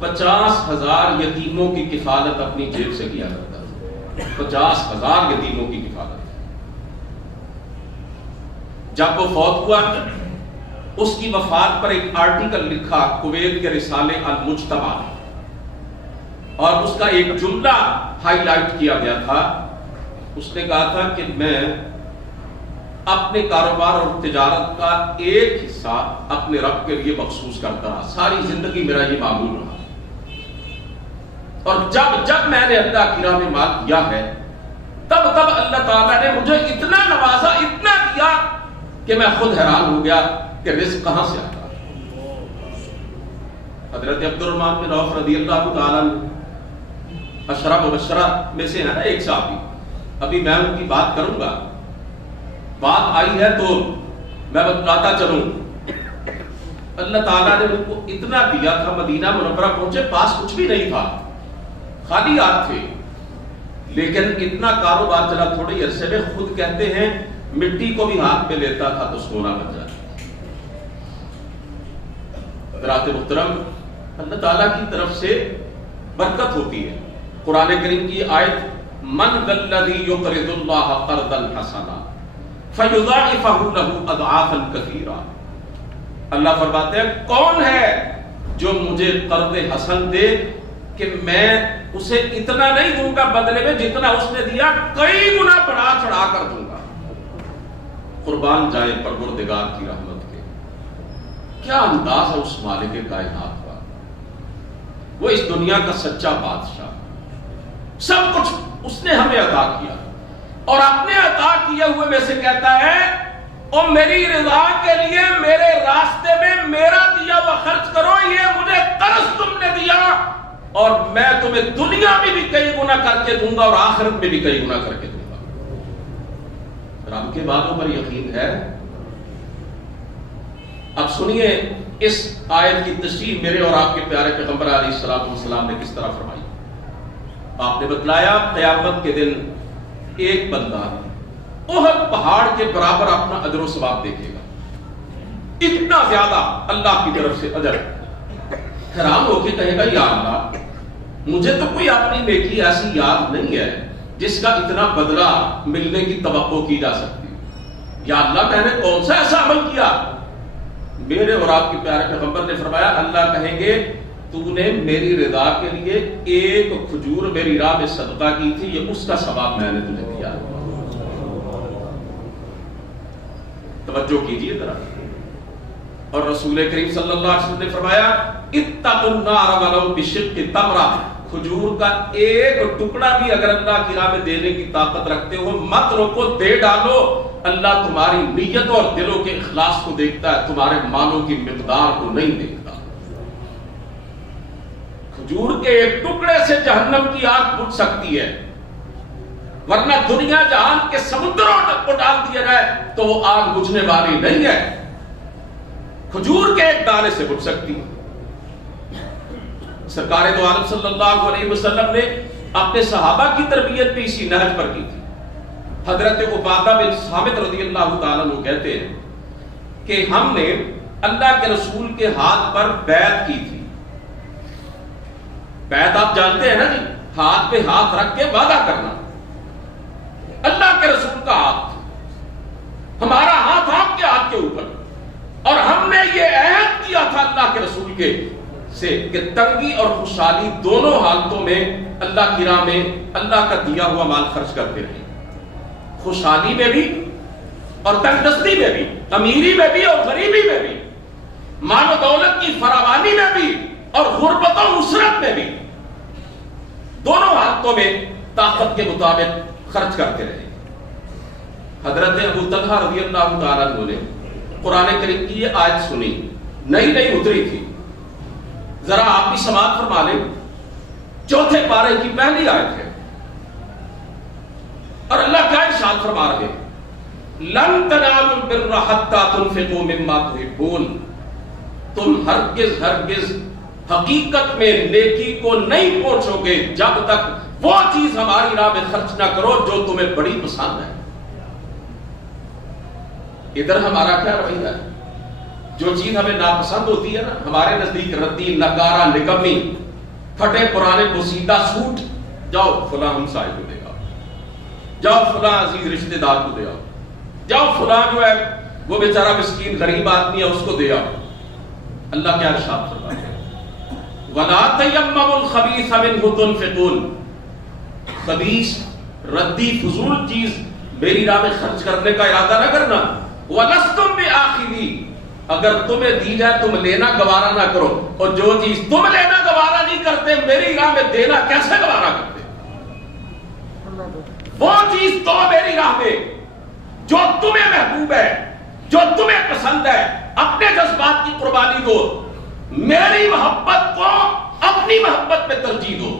50,000 یتیموں کی کفالت اپنی جیب سے کیا کرتا تھا، 50,000 یتیموں کی کفالت۔ جب وہ فوت ہوا اس کی وفات پر ایک آرٹیکل لکھا کویت کے رسالے المجتمع میں، اور اس کا ایک جملہ ہائی لائٹ کیا گیا تھا۔ اس نے کہا تھا کہ میں اپنے کاروبار اور تجارت کا ایک حصہ اپنے رب کے لیے مخصوص کرتا رہا، ساری زندگی میرا یہ معمول رہا، اور جب میں نے اللہ کی راہ میں مال دیا ہے تب اللہ تعالیٰ نے مجھے اتنا نوازا، اتنا دیا کہ میں خود حیران ہو گیا کہ رزق کہاں سے آتا. حضرت عبد الرحمن بن عوف رضی اللہ تعالیٰ عنہ اشرا مبشرہ میں سے ہے نا ایک صحابی. ابھی میں ان کی بات کروں گا, بات آئی ہے تو میں بتلاتا چلوں. اللہ تعالیٰ نے ان کو اتنا دیا تھا, مدینہ منورہ پہنچے پاس کچھ بھی نہیں تھا, خالی ہاتھ تھے, لیکن اتنا کاروبار چلا تھوڑے عرصے میں خود کہتے ہیں مٹی کو بھی ہاتھ میں لیتا تھا تو سونا بن جاتا. حضرات محترم, اللہ تعالیٰ کی طرف سے برکت ہوتی ہے. قرآن کریم کی آیت من ذا الذی یقرض اللہ قرضا حسنا فیضاعفہ لہ اضعافا کثیرا. اللہ فرماتے ہیں کون ہے جو مجھے قرض حسن دے کہ میں اسے اتنا نہیں دوں گا بدلے میں جتنا اس نے دیا, کئی گنا بڑھا چڑھا کر دوں گا. قربان جائے پروردگار کی رحمت کے, کیا انداز ہے اس مالک کائنات کا. وہ اس دنیا کا سچا بادشاہ, سب کچھ اس نے ہمیں عطا کیا, اور اپنے عطا کیے ہوئے میں سے کہتا ہے اور میری رضا کے لیے میرے راستے میں میرا دیا ہوا خرچ کرو, یہ مجھے قرض تم نے دیا اور میں تمہیں دنیا میں بھی کئی گنا کر کے دوں گا اور آخرت میں بھی کئی گنا کر کے دوں گا. رب کے وعدوں پر یقین ہے. اب سنیے اس آیت کی تشریح میرے اور آپ کے پیارے پیغمبر علیہ الصلوۃ والسلام نے کس طرح فرمائی. آپ نے بتلایا قیامت کے دن ایک بندہ احد پہاڑ کے برابر اپنا اجر و ثواب دیکھے گا, اتنا زیادہ اللہ کی طرف سے اجر. حیران ہو کے کہے گا یا اللہ مجھے تو کوئی اپنی نیکی ایسی یاد نہیں ہے جس کا اتنا بدلہ ملنے کی توقع کی جا سکتی. یا اللہ میں نے کون سا ایسا عمل کیا. میرے اور آپ کے پیارے پیغمبر نے فرمایا اللہ کہیں گے تو نے میری رضا کے لیے ایک کھجور میری راہ میں صدقہ کی تھی, یہ اس کا ثواب میں نے تجھے دیا. توجہ کیجیے ذرا. اور رسول کریم صلی اللہ علیہ وسلم نے فرمایا اتقوا النار ولو بشق تمرہ, کھجور کا ایک ٹکڑا بھی اگر اللہ کی راہ میں دینے کی طاقت رکھتے ہو مت روکو, دے ڈالو. اللہ تمہاری نیت اور دلوں کے اخلاص کو دیکھتا ہے, تمہارے مالوں کی مقدار کو نہیں دیکھتا. کھجور کے ایک ٹکڑے سے جہنم کی آگ بجھ سکتی ہے, ورنہ دنیا جہان کے سمندروں کو ڈال دیا جائے تو وہ آگ بجھنے والی نہیں ہے, کھجور کے ایک دانے سے بجھ سکتی ہے. سرکار دو عالم صلی اللہ علیہ وسلم نے اپنے صحابہ کی تربیت بھی اسی نہج پر کی تھی. حضرت عبادہ بن صامت رضی اللہ تعالیٰ عنہ کہتے ہیں کہ ہم نے اللہ کے رسول کے ہاتھ پر بیعت کی تھی. بیعت آپ جانتے ہیں نا جی, ہاتھ پہ ہاتھ رکھ کے وعدہ کرنا. اللہ کے رسول کا ہاتھ, ہمارا ہاتھ آپ کے ہاتھ کے اوپر, اور ہم نے یہ عہد کیا تھا اللہ کے رسول کے سے کہ تنگی اور خوشحالی دونوں حالتوں میں اللہ کی راہ میں اللہ کا دیا ہوا مال خرچ کرتے رہیں. خوشحالی میں بھی اور تنگ دستی میں بھی, امیری میں بھی اور غریبی میں بھی, مال و دولت کی فراوانی میں بھی اور غربت و نصرت میں بھی, دونوں حالتوں میں طاقت کے مطابق خرچ کرتے رہے. حضرت ابو طلحہ رضی اللہ تعالیٰ عنہ نے قرآن کریم کی یہ آیت سنی, نئی نئی اتری تھی. ذرا آپ بھی سماعت فرما لیں, چوتھے پارے کی پہلی آیت ہے, اور اللہ کیا ارشاد فرما رہے ہیں لن تنالوا البر حتى تنفقوا مما تحبون. تم ہرگز ہرگز حقیقت میں نیکی کو نہیں پہنچو گے جب تک وہ چیز ہماری راہ میں خرچ نہ کرو جو تمہیں بڑی پسند ہے. ادھر ہمارا کیا رویہ ہے؟ جو چیز ہمیں ناپسند ہوتی ہے نا, ہمارے نزدیک ردی, نکارا, نکمی, پھٹے پرانے بوسیدہ سوٹ, جاؤ فلاں ہمسائے کو دے آؤ, جاؤ فلاں عزیز رشتہ دار کو دے آؤ, جاؤ فلاں جو ہے وہ بیچارہ مسکین غریب آدمی ہے اس کو دے آؤ. اللہ کیا ارشاد فرماتا ہے وَلَا تَيَمَّمُوا الْخَبِيثَ مِنْهُ تُنْفِقُونَ. خبیث, ردی, فضول چیز میری راہ میں خرچ کرنے کا ارادہ نہ کرنا. وَلَسْتُمْ بِآخِذِيهِ. اگر تمہیں دی جائے تم لینا گوارا نہ کرو, اور جو چیز تم لینا گوارا نہیں کرتے میری راہ میں دینا کیسے گوارا کرتے؟ وہ چیز تو میری راہ میں جو تمہیں محبوب ہے جو تمہیں پسند ہے اپنے جذبات کی قربانی دو، میری محبت کو اپنی محبت میں ترجیح دو۔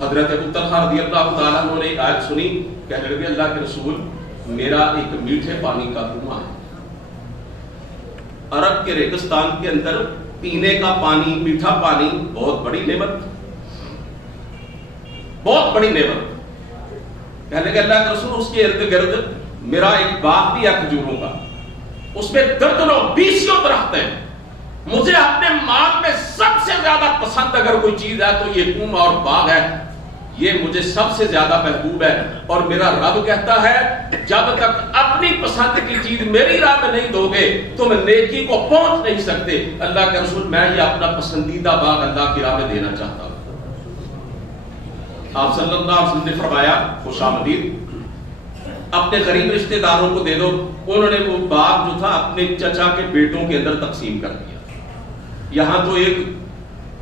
حضرت ابو طلحہ رضی اللہ تعالیٰ عنہ نے ایک آیت سنی، کہنے لگے اللہ کے رسول میرا ایک میٹھے پانی کا کنواں ہے۔ عرب کے ریگستان کے اندر پینے کا پانی، میٹھا پانی بہت بڑی نعمت، بہت بڑی نعمت۔ کہنے لگے اللہ کے رسول اس کے ارد گرد میرا ایک باغ بھی ہے کھجوروں کا، اس میں درجنوں بیسیوں درخت ہیں، مجھے اپنے مال میں سب سے زیادہ پسند اگر کوئی چیز ہے تو یہ کنواں اور باغ ہے، یہ مجھے سب سے زیادہ محبوب ہے۔ اور میرا رب کہتا ہے جب تک اپنی پسند کی چیز میری راہ میں نہیں دو گے تم نیکی کو پہنچ نہیں سکتے۔ اللہ کے رسول میں یہ اپنا پسندیدہ باغ اللہ کی راہ میں دینا چاہتا ہوں۔ آپ صلی اللہ علیہ وسلم نے فرمایا خوش آمدید، اپنے غریب رشتہ داروں کو دے دو۔ انہوں نے وہ باغ جو تھا اپنے چچا کے بیٹوں کے اندر تقسیم کر دیا۔ یہاں تو ایک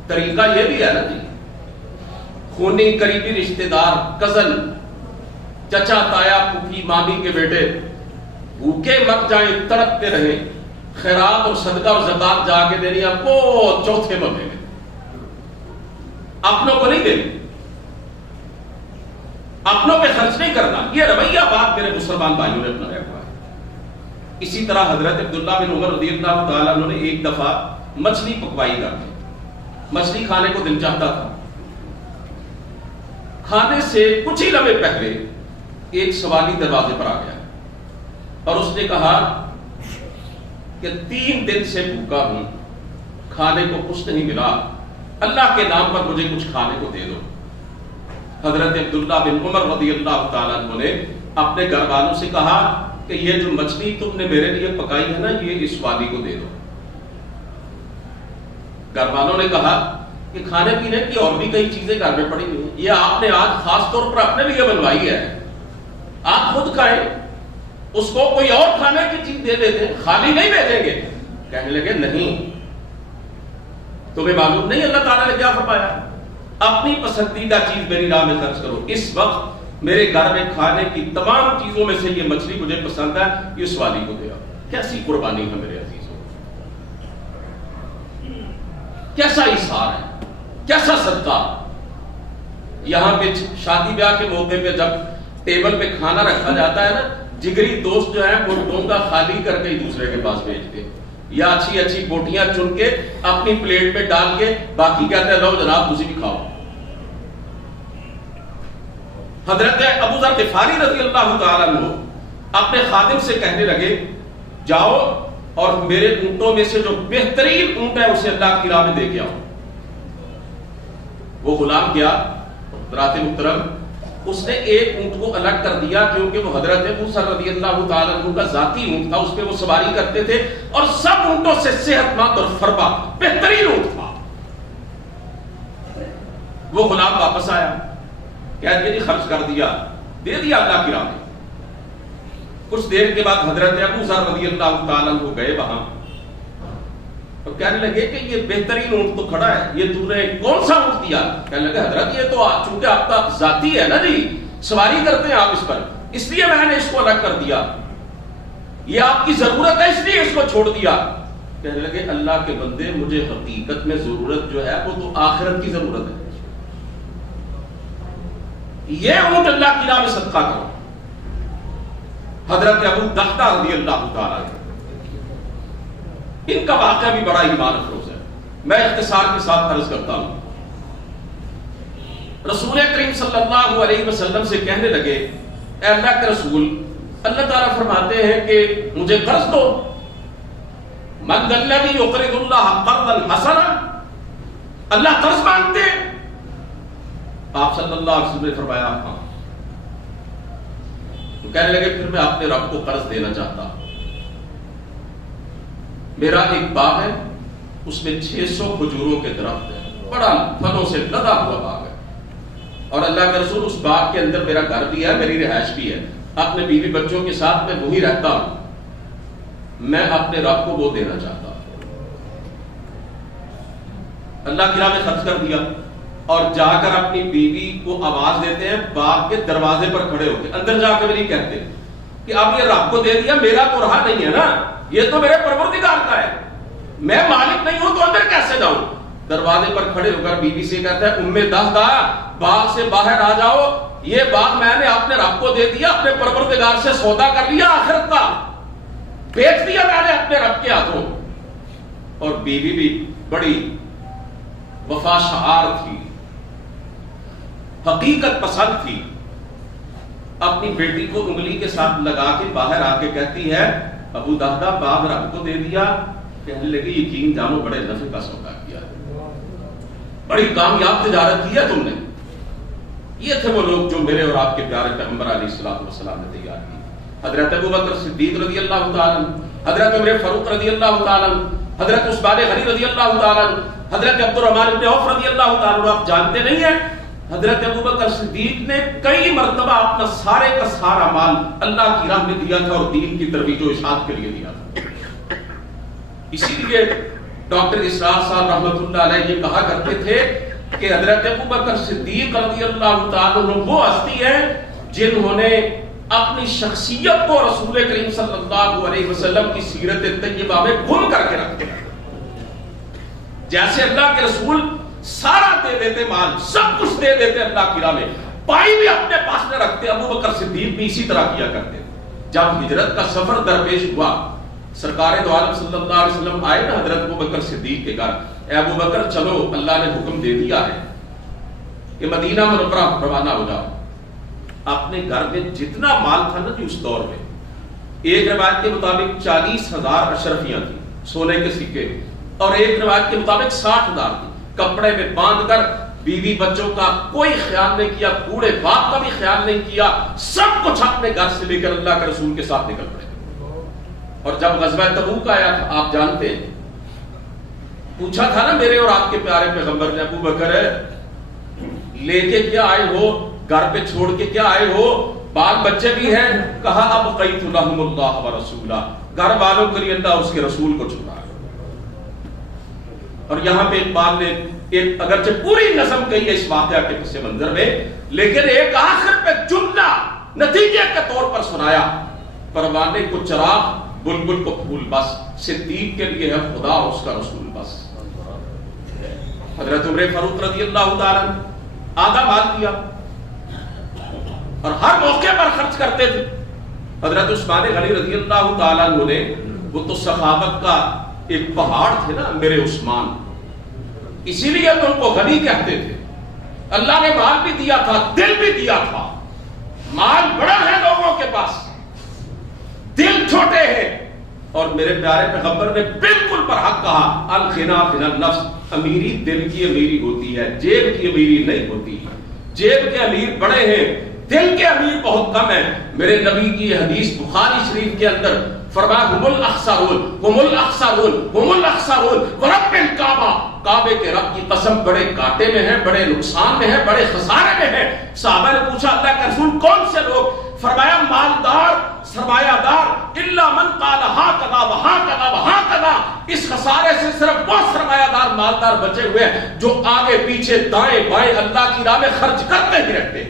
طریقہ یہ بھی ہے نا جی، خونی قریبی رشتہ دار، کزن، چچا، تایا، پھوپھی، مامی کے بیٹے بھوکے مر جائیں، تڑپتے رہیں، خیرات اور صدقہ اور زکات جا کے دینی آپ کو چوتھے مرے میں، اپنوں کو نہیں دینی، اپنوں پہ خرچ نہیں کرنا۔ یہ رویہ بات میرے مسلمان بھائیوں نے اپنا رکھا ہے۔ اسی طرح حضرت عبداللہ بن عمر رضی اللہ تعالیٰ عنہ نے ایک دفعہ مچھلی پکوائی کر دی، مچھلی کھانے کو دل چاہتا تھا۔ کھانے سے کچھ ہی لمحے پہلے ایک سوالی دروازے پر آ گیا اور اس نے کہا کہ 3 دن سے بھوکا ہوں، کھانے کو کچھ نہیں ملا، اللہ کے نام پر مجھے کچھ کھانے کو دے دو۔ حضرت عبداللہ بن عمر رضی اللہ تعالیٰ عنہ نے اپنے گھر والوں سے کہا کہ یہ جو مچھلی تم نے میرے لیے پکائی ہے نا یہ اس والی کو دے دو۔ گھر والوں نے کہا کہ کھانے پینے کی اور بھی کئی چیزیں گھر میں پڑی ہوئی ہیں، یہ آپ نے آج خاص طور پر اپنے لیے بنوائی ہے، آپ خود کھائیں، اس کو کوئی اور کھانے کی چیز دے دیتے ہیں، خالی نہیں بھیجیں گے۔ کہنے لگے نہیں، تمہیں معلوم نہیں اللہ تعالیٰ نے کیا فرمایا، اپنی پسندیدہ چیز میری راہ میں خرچ کرو۔ اس وقت میرے گھر میں کھانے کی تمام چیزوں میں سے یہ مچھلی مجھے پسند ہے، اس والی کو دے آؤ۔ کیسی قربانی ہے میرے عزیزوں، کیسا اظہار ہے، کیسا صدقہ۔ یہاں پہ شادی بیاہ کے موقع پہ جب ٹیبل پہ کھانا رکھا جاتا ہے نا، جگری دوست جو ہیں وہ ڈونگا خالی کر کے دوسرے کے پاس بھیجتے، یا اچھی اچھی بوٹیاں چن کے اپنی پلیٹ میں ڈال کے باقی کہتے ہیں لو جناب تسی بھی کھاؤ۔ حضرت ابو ذر غفاری رضی اللہ تعالیٰ عنہ اپنے خادم سے کہنے لگے جاؤ اور میرے اونٹوں میں سے جو بہترین اونٹ ہے اسے اللہ کی راہ میں دے کے آؤ۔ وہ غلام گیا، برات محترم، اس نے ایک اونٹ کو الگ کر دیا کیونکہ وہ حضرت ابو ذر رضی اللہ تعالیٰ عنہ کا ذاتی اونٹ تھا، اس پہ وہ سواری کرتے تھے اور سب اونٹوں سے صحت مند اور فربا بہترین اونٹ تھا۔ وہ غلام واپس آیا، کہا کہ خرچ کر دیا، دے دیا اللہ کی راہ میں۔ کچھ دیر کے بعد حضرت ابو ذر رضی اللہ تعالیٰ عنہ گئے وہاں اور کہنے لگے کہ یہ بہترین اونٹ تو کھڑا ہے، یہ تو نے کون سا اونٹ دیا؟ کہنے لگے حضرت یہ تو چونکہ آپ کا ذاتی ہے نا جی، سواری کرتے ہیں آپ اس پر، اس لیے میں نے اس کو الگ کر دیا، یہ آپ کی ضرورت ہے اس لیے اس کو چھوڑ دیا۔ کہنے لگے اللہ کے بندے مجھے حقیقت میں ضرورت جو ہے وہ تو آخرت کی ضرورت ہے، یہ اونٹ اللہ کی راہ میں صدقہ کرو۔ حضرت ابو دحدہ رضی اللہ تعالیٰ عنہ، ان کا واقعہ بھی بڑا ایمان افروز ہے، میں اختصار کے ساتھ عرض کرتا ہوں۔ رسول کریم صلی اللہ علیہ وسلم سے کہنے لگے اے اللہ کے رسول، اللہ تعالیٰ فرماتے ہیں کہ مجھے قرض دو، من ذا الذی یقرض اللہ قرضا حسنا، اللہ قرض مانگتے ہیں؟ آپ صلی اللہ علیہ وسلم نے فرمایا ہاں۔ تو کہنے لگے پھر میں اپنے رب کو قرض دینا چاہتا ہوں، میرا ایک باغ ہے، اس میں 600 کھجوروں کے درخت ہیں، بڑا پھلوں سے لدا ہوا باغ ہے، اور اللہ کے رسول اس باغ کے اندر میرا گھر بھی ہے، میری رہائش بھی ہے، اپنے بیوی بچوں کے ساتھ میں وہی رہتا ہوں، میں اپنے رب کو وہ دینا چاہتا ہوں۔ اللہ کی راہ میں خرچ کر دیا اور جا کر اپنی بیوی کو آواز دیتے ہیں، باغ کے دروازے پر کھڑے ہو کے، اندر جا کے بھی نہیں کہتے، کہ اب یہ رب کو دے دیا، میرا تو رہا نہیں ہے نا، یہ تو میرے پروردگار کا ہے، میں مالک نہیں ہوں تو اندر کیسے جاؤں؟ دروازے پر کھڑے ہو کر بی بی سے کہتا ہے ام دہدہ باغ سے باہر آ جاؤ، یہ باغ میں نے اپنے رب کو دے دیا، اپنے پروردگار سے سودا کر لیا، آخرت کا بیچ دیا میں نے اپنے رب کے ہاتھوں۔ اور بیوی بھی بڑی وفا شعار تھی، حقیقت پسند تھی، اپنی بیٹی کو انگلی کے ساتھ لگا کے باہر آ کے کہتی ہے ابو دہدہ باغ رب کو دے دیا، کہنے لگی یقین جانو بڑے نفع کا سودا کیا، بڑی کامیاب تجارت کی ہے تم نے۔ یہ تھے وہ لوگ جو میرے اور آپ کے پیارے پیغمبر علیہ الصلوۃ والسلام نے تیار کی۔ حضرت ابوبکر صدیق رضی اللہ تعالیٰ عنہ، حضرت عمر فاروق رضی اللہ تعالیٰ عنہ، حضرت عثمان غنی رضی اللہ تعالیٰ عنہ، حضرت عبد الرحمن بن عوف رضی اللہ تعالیٰ عنہ۔ آپ جانتے نہیں ہیں حضرت ابوبکر صدیق نے کئی مرتبہ اپنا سارے کا سارا مال اللہ کی راہ میں دیا تھا اور دین کی ترویج و اشاعت کے لیے دیا تھا۔ اسی لیے ڈاکٹر اسرار صاحب رحمۃ اللہ علیہ یہ کہا کرتے تھے کہ حضرت ابوبکر صدیق رضی اللہ تعالیٰ عنہ وہ ہستی ہے جنہوں نے اپنی شخصیت کو رسول کریم صلی اللہ علیہ وسلم کی سیرت طیبہ میں گم کر کے رکھتے ہیں۔ جیسے اللہ کے رسول سارا دے دیتے، مال سب کچھ دے دیتے اللہ کی راہ میں، پائی بھی اپنے پاس نہ رکھتے، ابوبکر صدیق بھی اسی طرح کیا کرتے۔ جب ہجرت کا سفر درپیش ہوا، سرکار دو عالم صلی اللہ علیہ وسلم آئے نا حضرت ابوبکر صدیق کے گھر، اے ابوبکر چلو اللہ نے حکم دے دیا ہے کہ مدینہ منورہ روانہ ہو جاؤ۔ اپنے گھر میں جتنا مال تھا نا اس دور میں، ایک روایت کے مطابق 40,000 اشرفیاں تھیں سونے کے سکے، اور ایک روایت کے مطابق 60,000 تھی، کپڑے میں باندھ کر بیوی بچوں کا کوئی خیال نہیں کیا، بوڑھے باپ کا بھی خیال نہیں کیا، سب کچھ اپنے گھر سے لے کر اللہ کے رسول کے ساتھ نکل پڑے۔ اور جب غزوہ تبوک آیا تھا، آپ جانتے ہیں، پوچھا تھا نا میرے اور آپ کے پیارے پیغمبر نے ابو بکر لے کے کیا آئے ہو، گھر پہ چھوڑ کے کیا آئے ہو، بال بچے بھی ہیں، کہا اب قیت لہم اللہ و رسولہ، گھر والوں کے لیے اللہ اس کے رسول کو چھوڑا۔ اور یہاں پہ اقبال نے ایک اگرچہ پوری نظم کہی ہے اس واقعہ کے پس منظر میں، لیکن ایک آخر پہ جملہ نتیجے کے طور پر سنایا، پروانے کو چراغ بلبل کو پھول بس، صدیق کے لیے ہے خدا اور اس کا رسول بس۔ حضرت عمر فاروق رضی اللہ تعالیٰ آدھا مال دیا اور ہر موقع پر خرچ کرتے تھے۔ حضرت عثمان غنی رضی اللہ تعالیٰ عنہ نے، وہ تو سخاوت کا ایک پہاڑ تھے نا میرے عثمان، اسی لیے تو ان کو غنی کہتے تھے۔ اللہ نے مال بھی دیا تھا، دل بھی دیا تھا۔ مال بڑا ہے لوگوں کے پاس، دل چھوٹے ہیں، اور میرے پیارے پیغمبر نے بالکل پر حق کہا، الغنا غنى النفس، امیری دل کی امیری ہوتی ہے، جیب کی امیری نہیں ہوتی۔ جیب کے امیر بڑے ہیں، دل کے امیر بہت کم ہیں۔ میرے نبی کی یہ حدیث بخاری شریف کے اندر فرمایا ہم الاخسرون ہم الاخسرون ہم الاخسرون ورب الکعبہ، کعبے کے رب کی قسم بڑے گھاٹے میں ہیں، بڑے نقصان میں ہیں، بڑے خسارے میں ہیں۔ صحابہ نے پوچھا اللہ کے رسول کون سے لوگ؟ فرمایا مالدار، سرمایہ دار، الا من قال ہاکذا وہاکذا وہاکذا، اس خسارے سے صرف وہ سرمایہ دار مالدار بچے ہوئے ہیں جو آگے پیچھے دائیں بائیں اللہ کی راہ میں خرچ کرتے ہی رہتے۔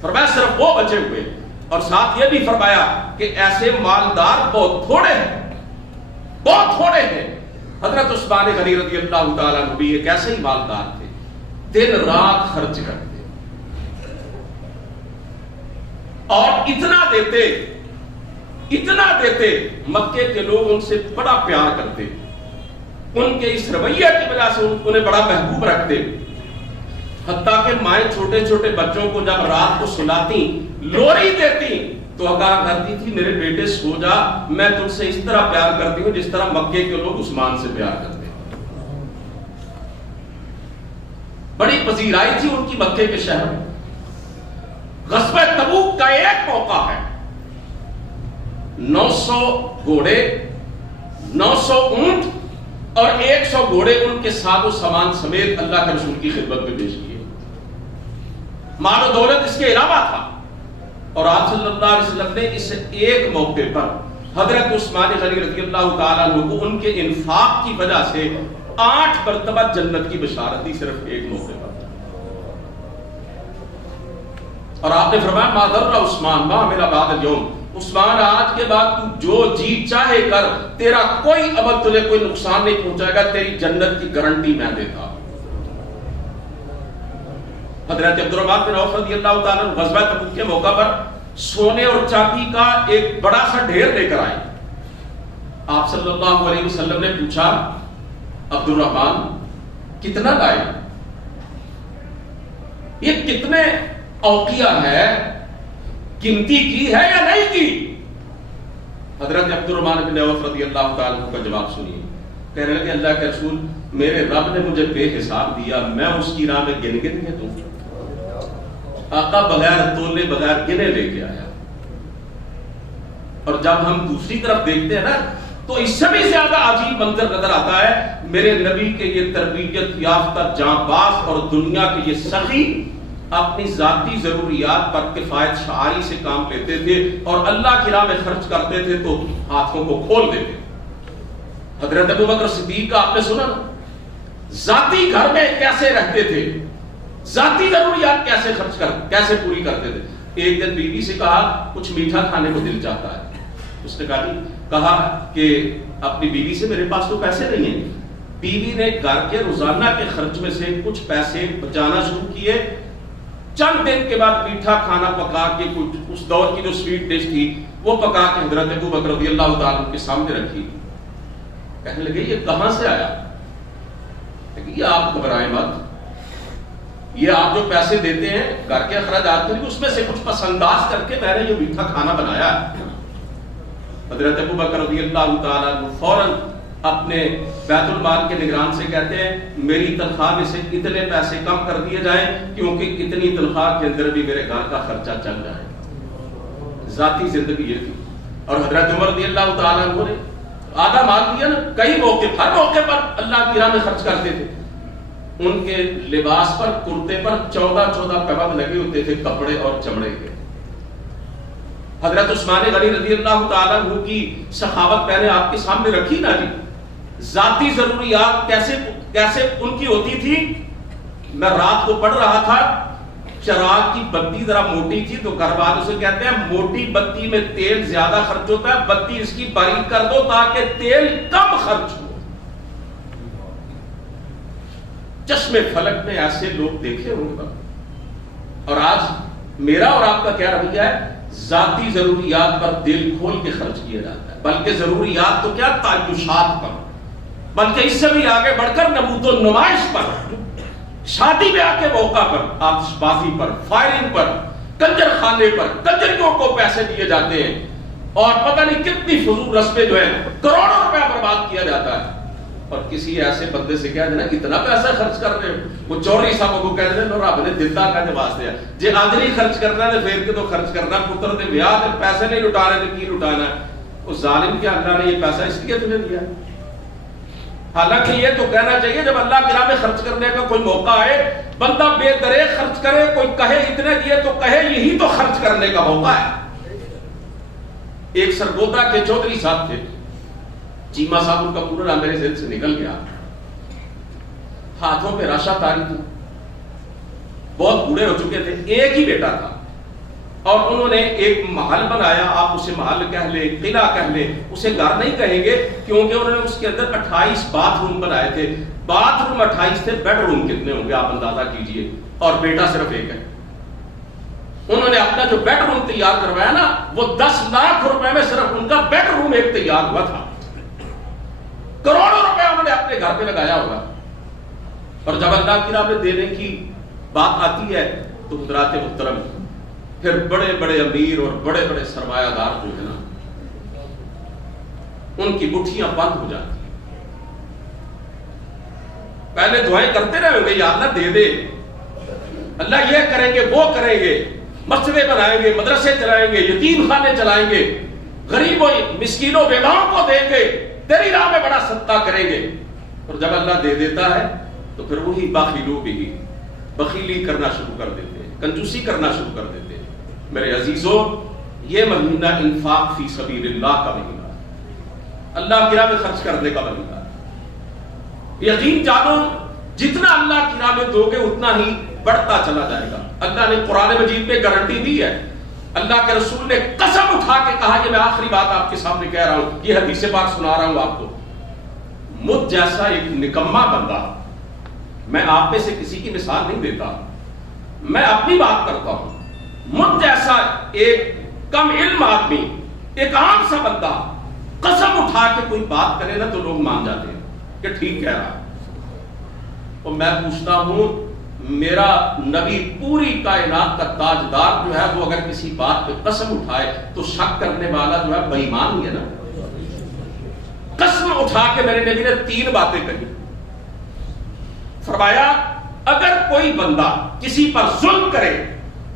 فرمایا صرف وہ بچے ہوئے، اور ساتھ یہ بھی فرمایا کہ ایسے مالدار بہت تھوڑے ہیں، بہت تھوڑے ہیں۔ حضرت عثمان غنی رضی اللہ تعالیٰ عنہ بھی ایک ایسے ہی مالدار تھے، دن رات خرچ کرتے اور اتنا دیتے، مکے کے لوگ ان سے بڑا پیار کرتے، ان کے اس رویے کی وجہ سے انہیں بڑا محبوب رکھتے، حتیٰ کہ مائیں چھوٹے چھوٹے بچوں کو جب رات کو سلاتی، لوری دیتی تو کہا کرتی تھی میرے بیٹے سو جا، میں تم سے اس طرح پیار کرتی ہوں جس طرح مکے کے لوگ عثمان سے پیار کرتے ہیں۔ بڑی پذیرائی تھی ان کی مکے کے شہر میں۔ غزوہ تبوک کا ایک موقع ہے، 900 گھوڑے، 900 اونٹ اور 100 گھوڑے ان کے ساز و سامان سمیت اللہ کے رسول کی خدمت میں پیش کیے۔ مال و دولت اس کے علاوہ تھا، اور آپ صلی اللہ علیہ وسلم نے اس ایک موقع پر حضرت عثمان غنی رضی اللہ تعالیٰ عنہ کو ان کے انفاق کی وجہ سے 8 مرتبہ جنت کی بشارت دی، صرف ایک موقع پر۔ اور آپ نے فرمایا ما ضر عثمان ما عمل بعد اليوم، عثمان آج کے بعد تو جو جی چاہے کر، تیرا کوئی عمل تجھے کوئی نقصان نہیں پہنچائے گا، تیری جنت کی گارنٹی میں دیتا ہوں۔ حضرت عبد الرحمن بن عوف رضی اللہ تعالیٰ عنہ غزوہ تبوک کے موقع پر سونے اور چاندی کا ایک بڑا سا ڈھیر لے کر آئے۔ آپ صلی اللہ علیہ وسلم نے پوچھا عبد الرحمن کتنا لائے؟ یہ کتنے اوقیہ ہے، گنتی کی ہے یا نہیں کی؟ حضرت عبد الرحمن بن عوف رضی اللہ تعالیٰ عنہ کا جواب سنیے، کہنے لگے اللہ کے رسول میرے رب نے مجھے بے حساب دیا، میں اس کی راہ میں گن کے دوں؟ آقا بغیر تولے بغیر گنے لے کے آیا۔ اور جب ہم دوسری طرف دیکھتے ہیں نا تو اس سے بھی زیادہ عجیب منظر نظر آتا ہے۔ میرے نبی کے یہ تربیت یافتہ جانباز اور دنیا کے یہ سخی اپنی ذاتی ضروریات پر کفایت شعاری سے کام لیتے تھے اور اللہ کی راہ میں خرچ کرتے تھے تو ہاتھوں کو کھول دیتے۔ حضرت ابوبکر صدیق کا آپ نے سنا نا، ذاتی گھر میں کیسے رہتے تھے، ذاتی ضروریات کیسے پوری کرتے تھے۔ ایک دن بیوی سے کہا کچھ میٹھا کھانے کو دل چاہتا ہے، اس نے کہا کہ اپنی بیوی سے میرے پاس تو پیسے نہیں ہیں۔ بیوی نے گھر کے روزانہ کے خرچ میں سے کچھ پیسے بچانا شروع کیے۔ چند دن کے بعد میٹھا کھانا پکا کے کچھ اس دور کی جو سویٹ ڈش تھی وہ پکا کے حضرت ابوبکر رضی اللہ تعالیٰ کے سامنے رکھی۔ کہنے لگے یہ کہاں سے آیا؟ یہ آپ گھبرائیں مت، یہ آپ جو پیسے دیتے ہیں گھر کے اخراجات کے لیے اس میں سے کچھ پس انداز کر کے میں نے یہ میٹھا کھانا بنایا۔ حضرت ابوبکر رضی اللہ تعالیٰ عنہ فوراً اپنے بیت المال کے نگران سے کہتے ہیں میری تنخواہ میں سے اتنے پیسے کم کر دیے جائیں کیونکہ اتنی تنخواہ کے اندر بھی میرے گھر کا خرچہ چل جائے۔ ذاتی زندگی یہ تھی۔ اور حضرت عمر رضی اللہ تعالیٰ عنہ نے آدھا مال دیا نا، کئی موقع ہر موقع پر اللہ کی راہ میں خرچ کرتے تھے۔ ان کے لباس پر کرتے پر 14 پابند لگے ہوتے تھے کپڑے اور چمڑے کے۔ حضرت عثمان غنی رضی اللہ تعالیٰ عنہ کی سخاوت میں نے آپ کے سامنے رکھی نا جی، ذاتی ضروریات کیسے ان کی ہوتی تھی۔ میں رات کو پڑھ رہا تھا، چراغ کی بتی ذرا موٹی تھی تو گھر والوں سے کہتے ہیں موٹی بتی میں تیل زیادہ خرچ ہوتا ہے، بتی اس کی باریک کر دو تاکہ تیل کم خرچ ہو۔ چشمے فلک میں ایسے لوگ دیکھے ہوں گے۔ اور آج میرا اور آپ کا کیا رویہ ہے؟ ذاتی ضروریات پر دل کھول کے خرچ کیا جاتا ہے، بلکہ ضروریات تو کیا تعیشات پر، بلکہ اس سے بھی آگے بڑھ کر نمود و نمائش پر، شادی بیاہ کے موقع پر، آتش بازی پر، فائرنگ پر، کنجر خانے پر کنجریوں کو پیسے دیے جاتے ہیں اور پتہ نہیں کتنی فضول رسمیں جو ہیں کروڑوں روپے برباد کیا جاتا ہے۔ اور کسی ایسے بندے سے کہہ دینا اتنا پیسہ خرچ کر رہے ہو، وہ چوری صاحب کو کہہ دینا رب نے دلتا کا نواز دیا جی آدمی خرچ کرنا ہے پھر کے تو خرچ کرنا، پتر دے بیاہ دے پیسے نہیں لٹانے تو کی لٹانا ہے۔ اس ظالم کے اللہ نے یہ پیسہ اس لیے تجھے دیا۔ حالانکہ یہ تو کہنا چاہیے جب اللہ کی راہ میں خرچ کرنے کا کوئی موقع آئے بندہ بے دریغ خرچ کرے، کوئی کہے اتنے دیے تو کہے یہی تو خرچ کرنے کا موقع ہے۔ ایک سرگودا کے چودھری صاحب تھے، چیمہ صاحب ان کا پورا نام میرے ذہن سے نکل گیا، ہاتھوں پہ راشا تاری تھی، بہت بوڑھے ہو چکے تھے، ایک ہی بیٹا تھا اور انہوں نے ایک محل بنایا، آپ اسے محل کہہ لیں قلعہ کہہ لیں، اسے گھر نہیں کہیں گے کیونکہ انہوں نے اس کے اندر 28 باتھ روم بنائے تھے۔ باتھ روم 28 تھے، بیڈ روم کتنے ہوں گے آپ اندازہ کیجئے، اور بیٹا صرف ایک ہے۔ انہوں نے اپنا جو بیڈ روم تیار کروایا نا وہ 10 لاکھ روپے میں صرف ان کا بیڈ روم ایک تیار ہوا تھا۔ کروڑوں روپے انہوں نے اپنے گھر پہ لگایا ہوگا۔ اور جب اللہ کی راہ میں دینے کی بات آتی ہے تو حضرات محترم پھر بڑے بڑے امیر اور بڑے بڑے سرمایہ دار جو ہے نا ان کی مٹھیاں بند ہو جاتی ہیں۔ پہلے دعائیں کرتے رہے گے یا اللہ دے دے، اللہ یہ کریں گے وہ کریں گے، مسجدیں بنائیں گے، مدرسے چلائیں گے، یتیم خانے چلائیں گے، غریبوں مسکینوں بیواؤں کو دیں گے، تیری راہ میں بڑا صدقہ کریں گے۔ اور جب اللہ دے دیتا ہے تو پھر وہی بخیلو بھی بخیلی کرنا شروع کر دیتے ہیں، کنجوسی کرنا شروع کر دیتے ہیں۔ میرے عزیزوں، یہ مہینہ انفاق فی سبیل اللہ کا مہینہ ہے، اللہ کی راہ میں خرچ کرنے کا مہینہ ہے۔ یقین جانو جتنا اللہ کی راہ میں دو گے اتنا ہی بڑھتا چلا جائے گا۔ اللہ نے قرآن مجید میں گارنٹی دی ہے اللہ کے رسول نے قسم اٹھا کے کہا، یہ میں آخری بات آپ کے سامنے کہہ رہا ہوں، یہ حدیث پاک سنا رہا ہوں آپ کو، مجھ جیسا ایک نکما بندہ، میں آپ میں سے کسی کی مثال نہیں دیتا، میں اپنی بات کرتا ہوں، مجھ جیسا ایک کم علم آدمی، ایک عام سا بندہ قسم اٹھا کے کوئی بات کرے نا تو لوگ مان جاتے ہیں کہ ٹھیک کہہ رہا ہے۔ اور میں پوچھتا ہوں، میرا نبی پوری کائنات کا تاجدار جو ہے وہ اگر کسی بات پہ قسم اٹھائے تو شک کرنے والا جو ہے بے ایمان ہی ہے نا۔ قسم اٹھا کے میرے نبی نے 3 باتیں کہی، فرمایا اگر کوئی بندہ کسی پر ظلم کرے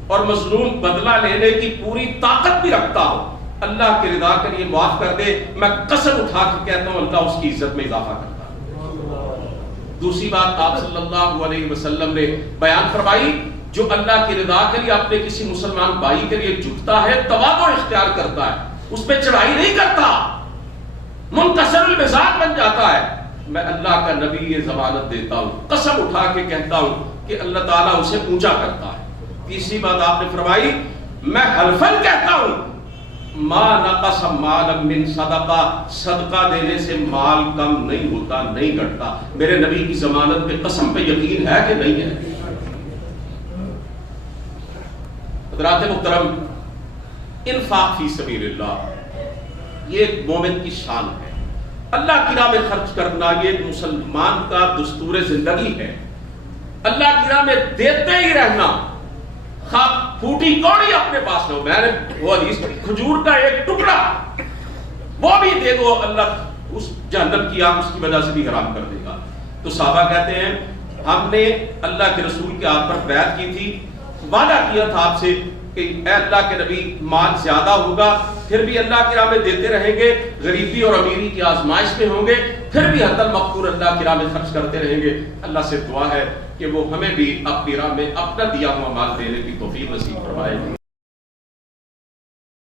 اور مظلوم بدلہ لینے کی پوری طاقت بھی رکھتا ہو، اللہ کی رضا کے لیے معاف کر دے، میں قسم اٹھا کے کہتا ہوں اللہ اس کی عزت میں اضافہ کرتا ہے۔ دوسری بات آپ صلی اللہ علیہ وسلم نے بیان فرمائی، جو اللہ کی رضا کے لیے اپنے کسی مسلمان بھائی کے لیے جھکتا ہے، تواضع اختیار کرتا ہے، اس پہ چڑھائی نہیں کرتا، منکسر المزاج بن جاتا ہے، میں اللہ کا نبی یہ ضمانت دیتا ہوں، قسم اٹھا کے کہتا ہوں کہ اللہ تعالیٰ اسے اونچا کرتا ہے۔ تیسری بات آپ نے فرمائی، میں حلفاً کہتا ہوں ما نقص مال من صدقہ، صدقہ دینے سے مال کم نہیں ہوتا، نہیں گھٹتا۔ میرے نبی کی ضمانت پہ، قسم پہ یقین ہے کہ نہیں ہے؟ حضرات محترم، انفاق فی سبیل اللہ یہ ایک مومن کی شان ہے، اللہ کی راہ میں خرچ کرنا یہ ایک مسلمان کا دستور زندگی ہے، اللہ کی راہ میں دیتے ہی رہنا، خواہ پھوٹی کوڑی اپنے پاس لو، میں نے وہ حدیث پڑھی، کھجور کا ایک ٹکڑا وہ بھی دے دو، اللہ اس جہنم کی آگ اس کی وجہ سے بھی حرام کر دے گا۔ تو صحابہ کہتے ہیں ہم نے اللہ کے رسول کے ہاتھ پر بیعت کی تھی، وعدہ کیا تھا آپ سے کہ اے اللہ کے نبی مال زیادہ ہوگا پھر بھی اللہ کی راہ میں دیتے رہیں گے، غریبی اور امیری کی آزمائش میں ہوں گے پھر بھی حد المغفور اللہ کی راہ میں خرچ کرتے رہیں گے۔ اللہ سے دعا ہے کہ وہ ہمیں بھی اپنی راہ میں اپنا دیا ہوا مال دینے کی توفیق نصیب فرمائے۔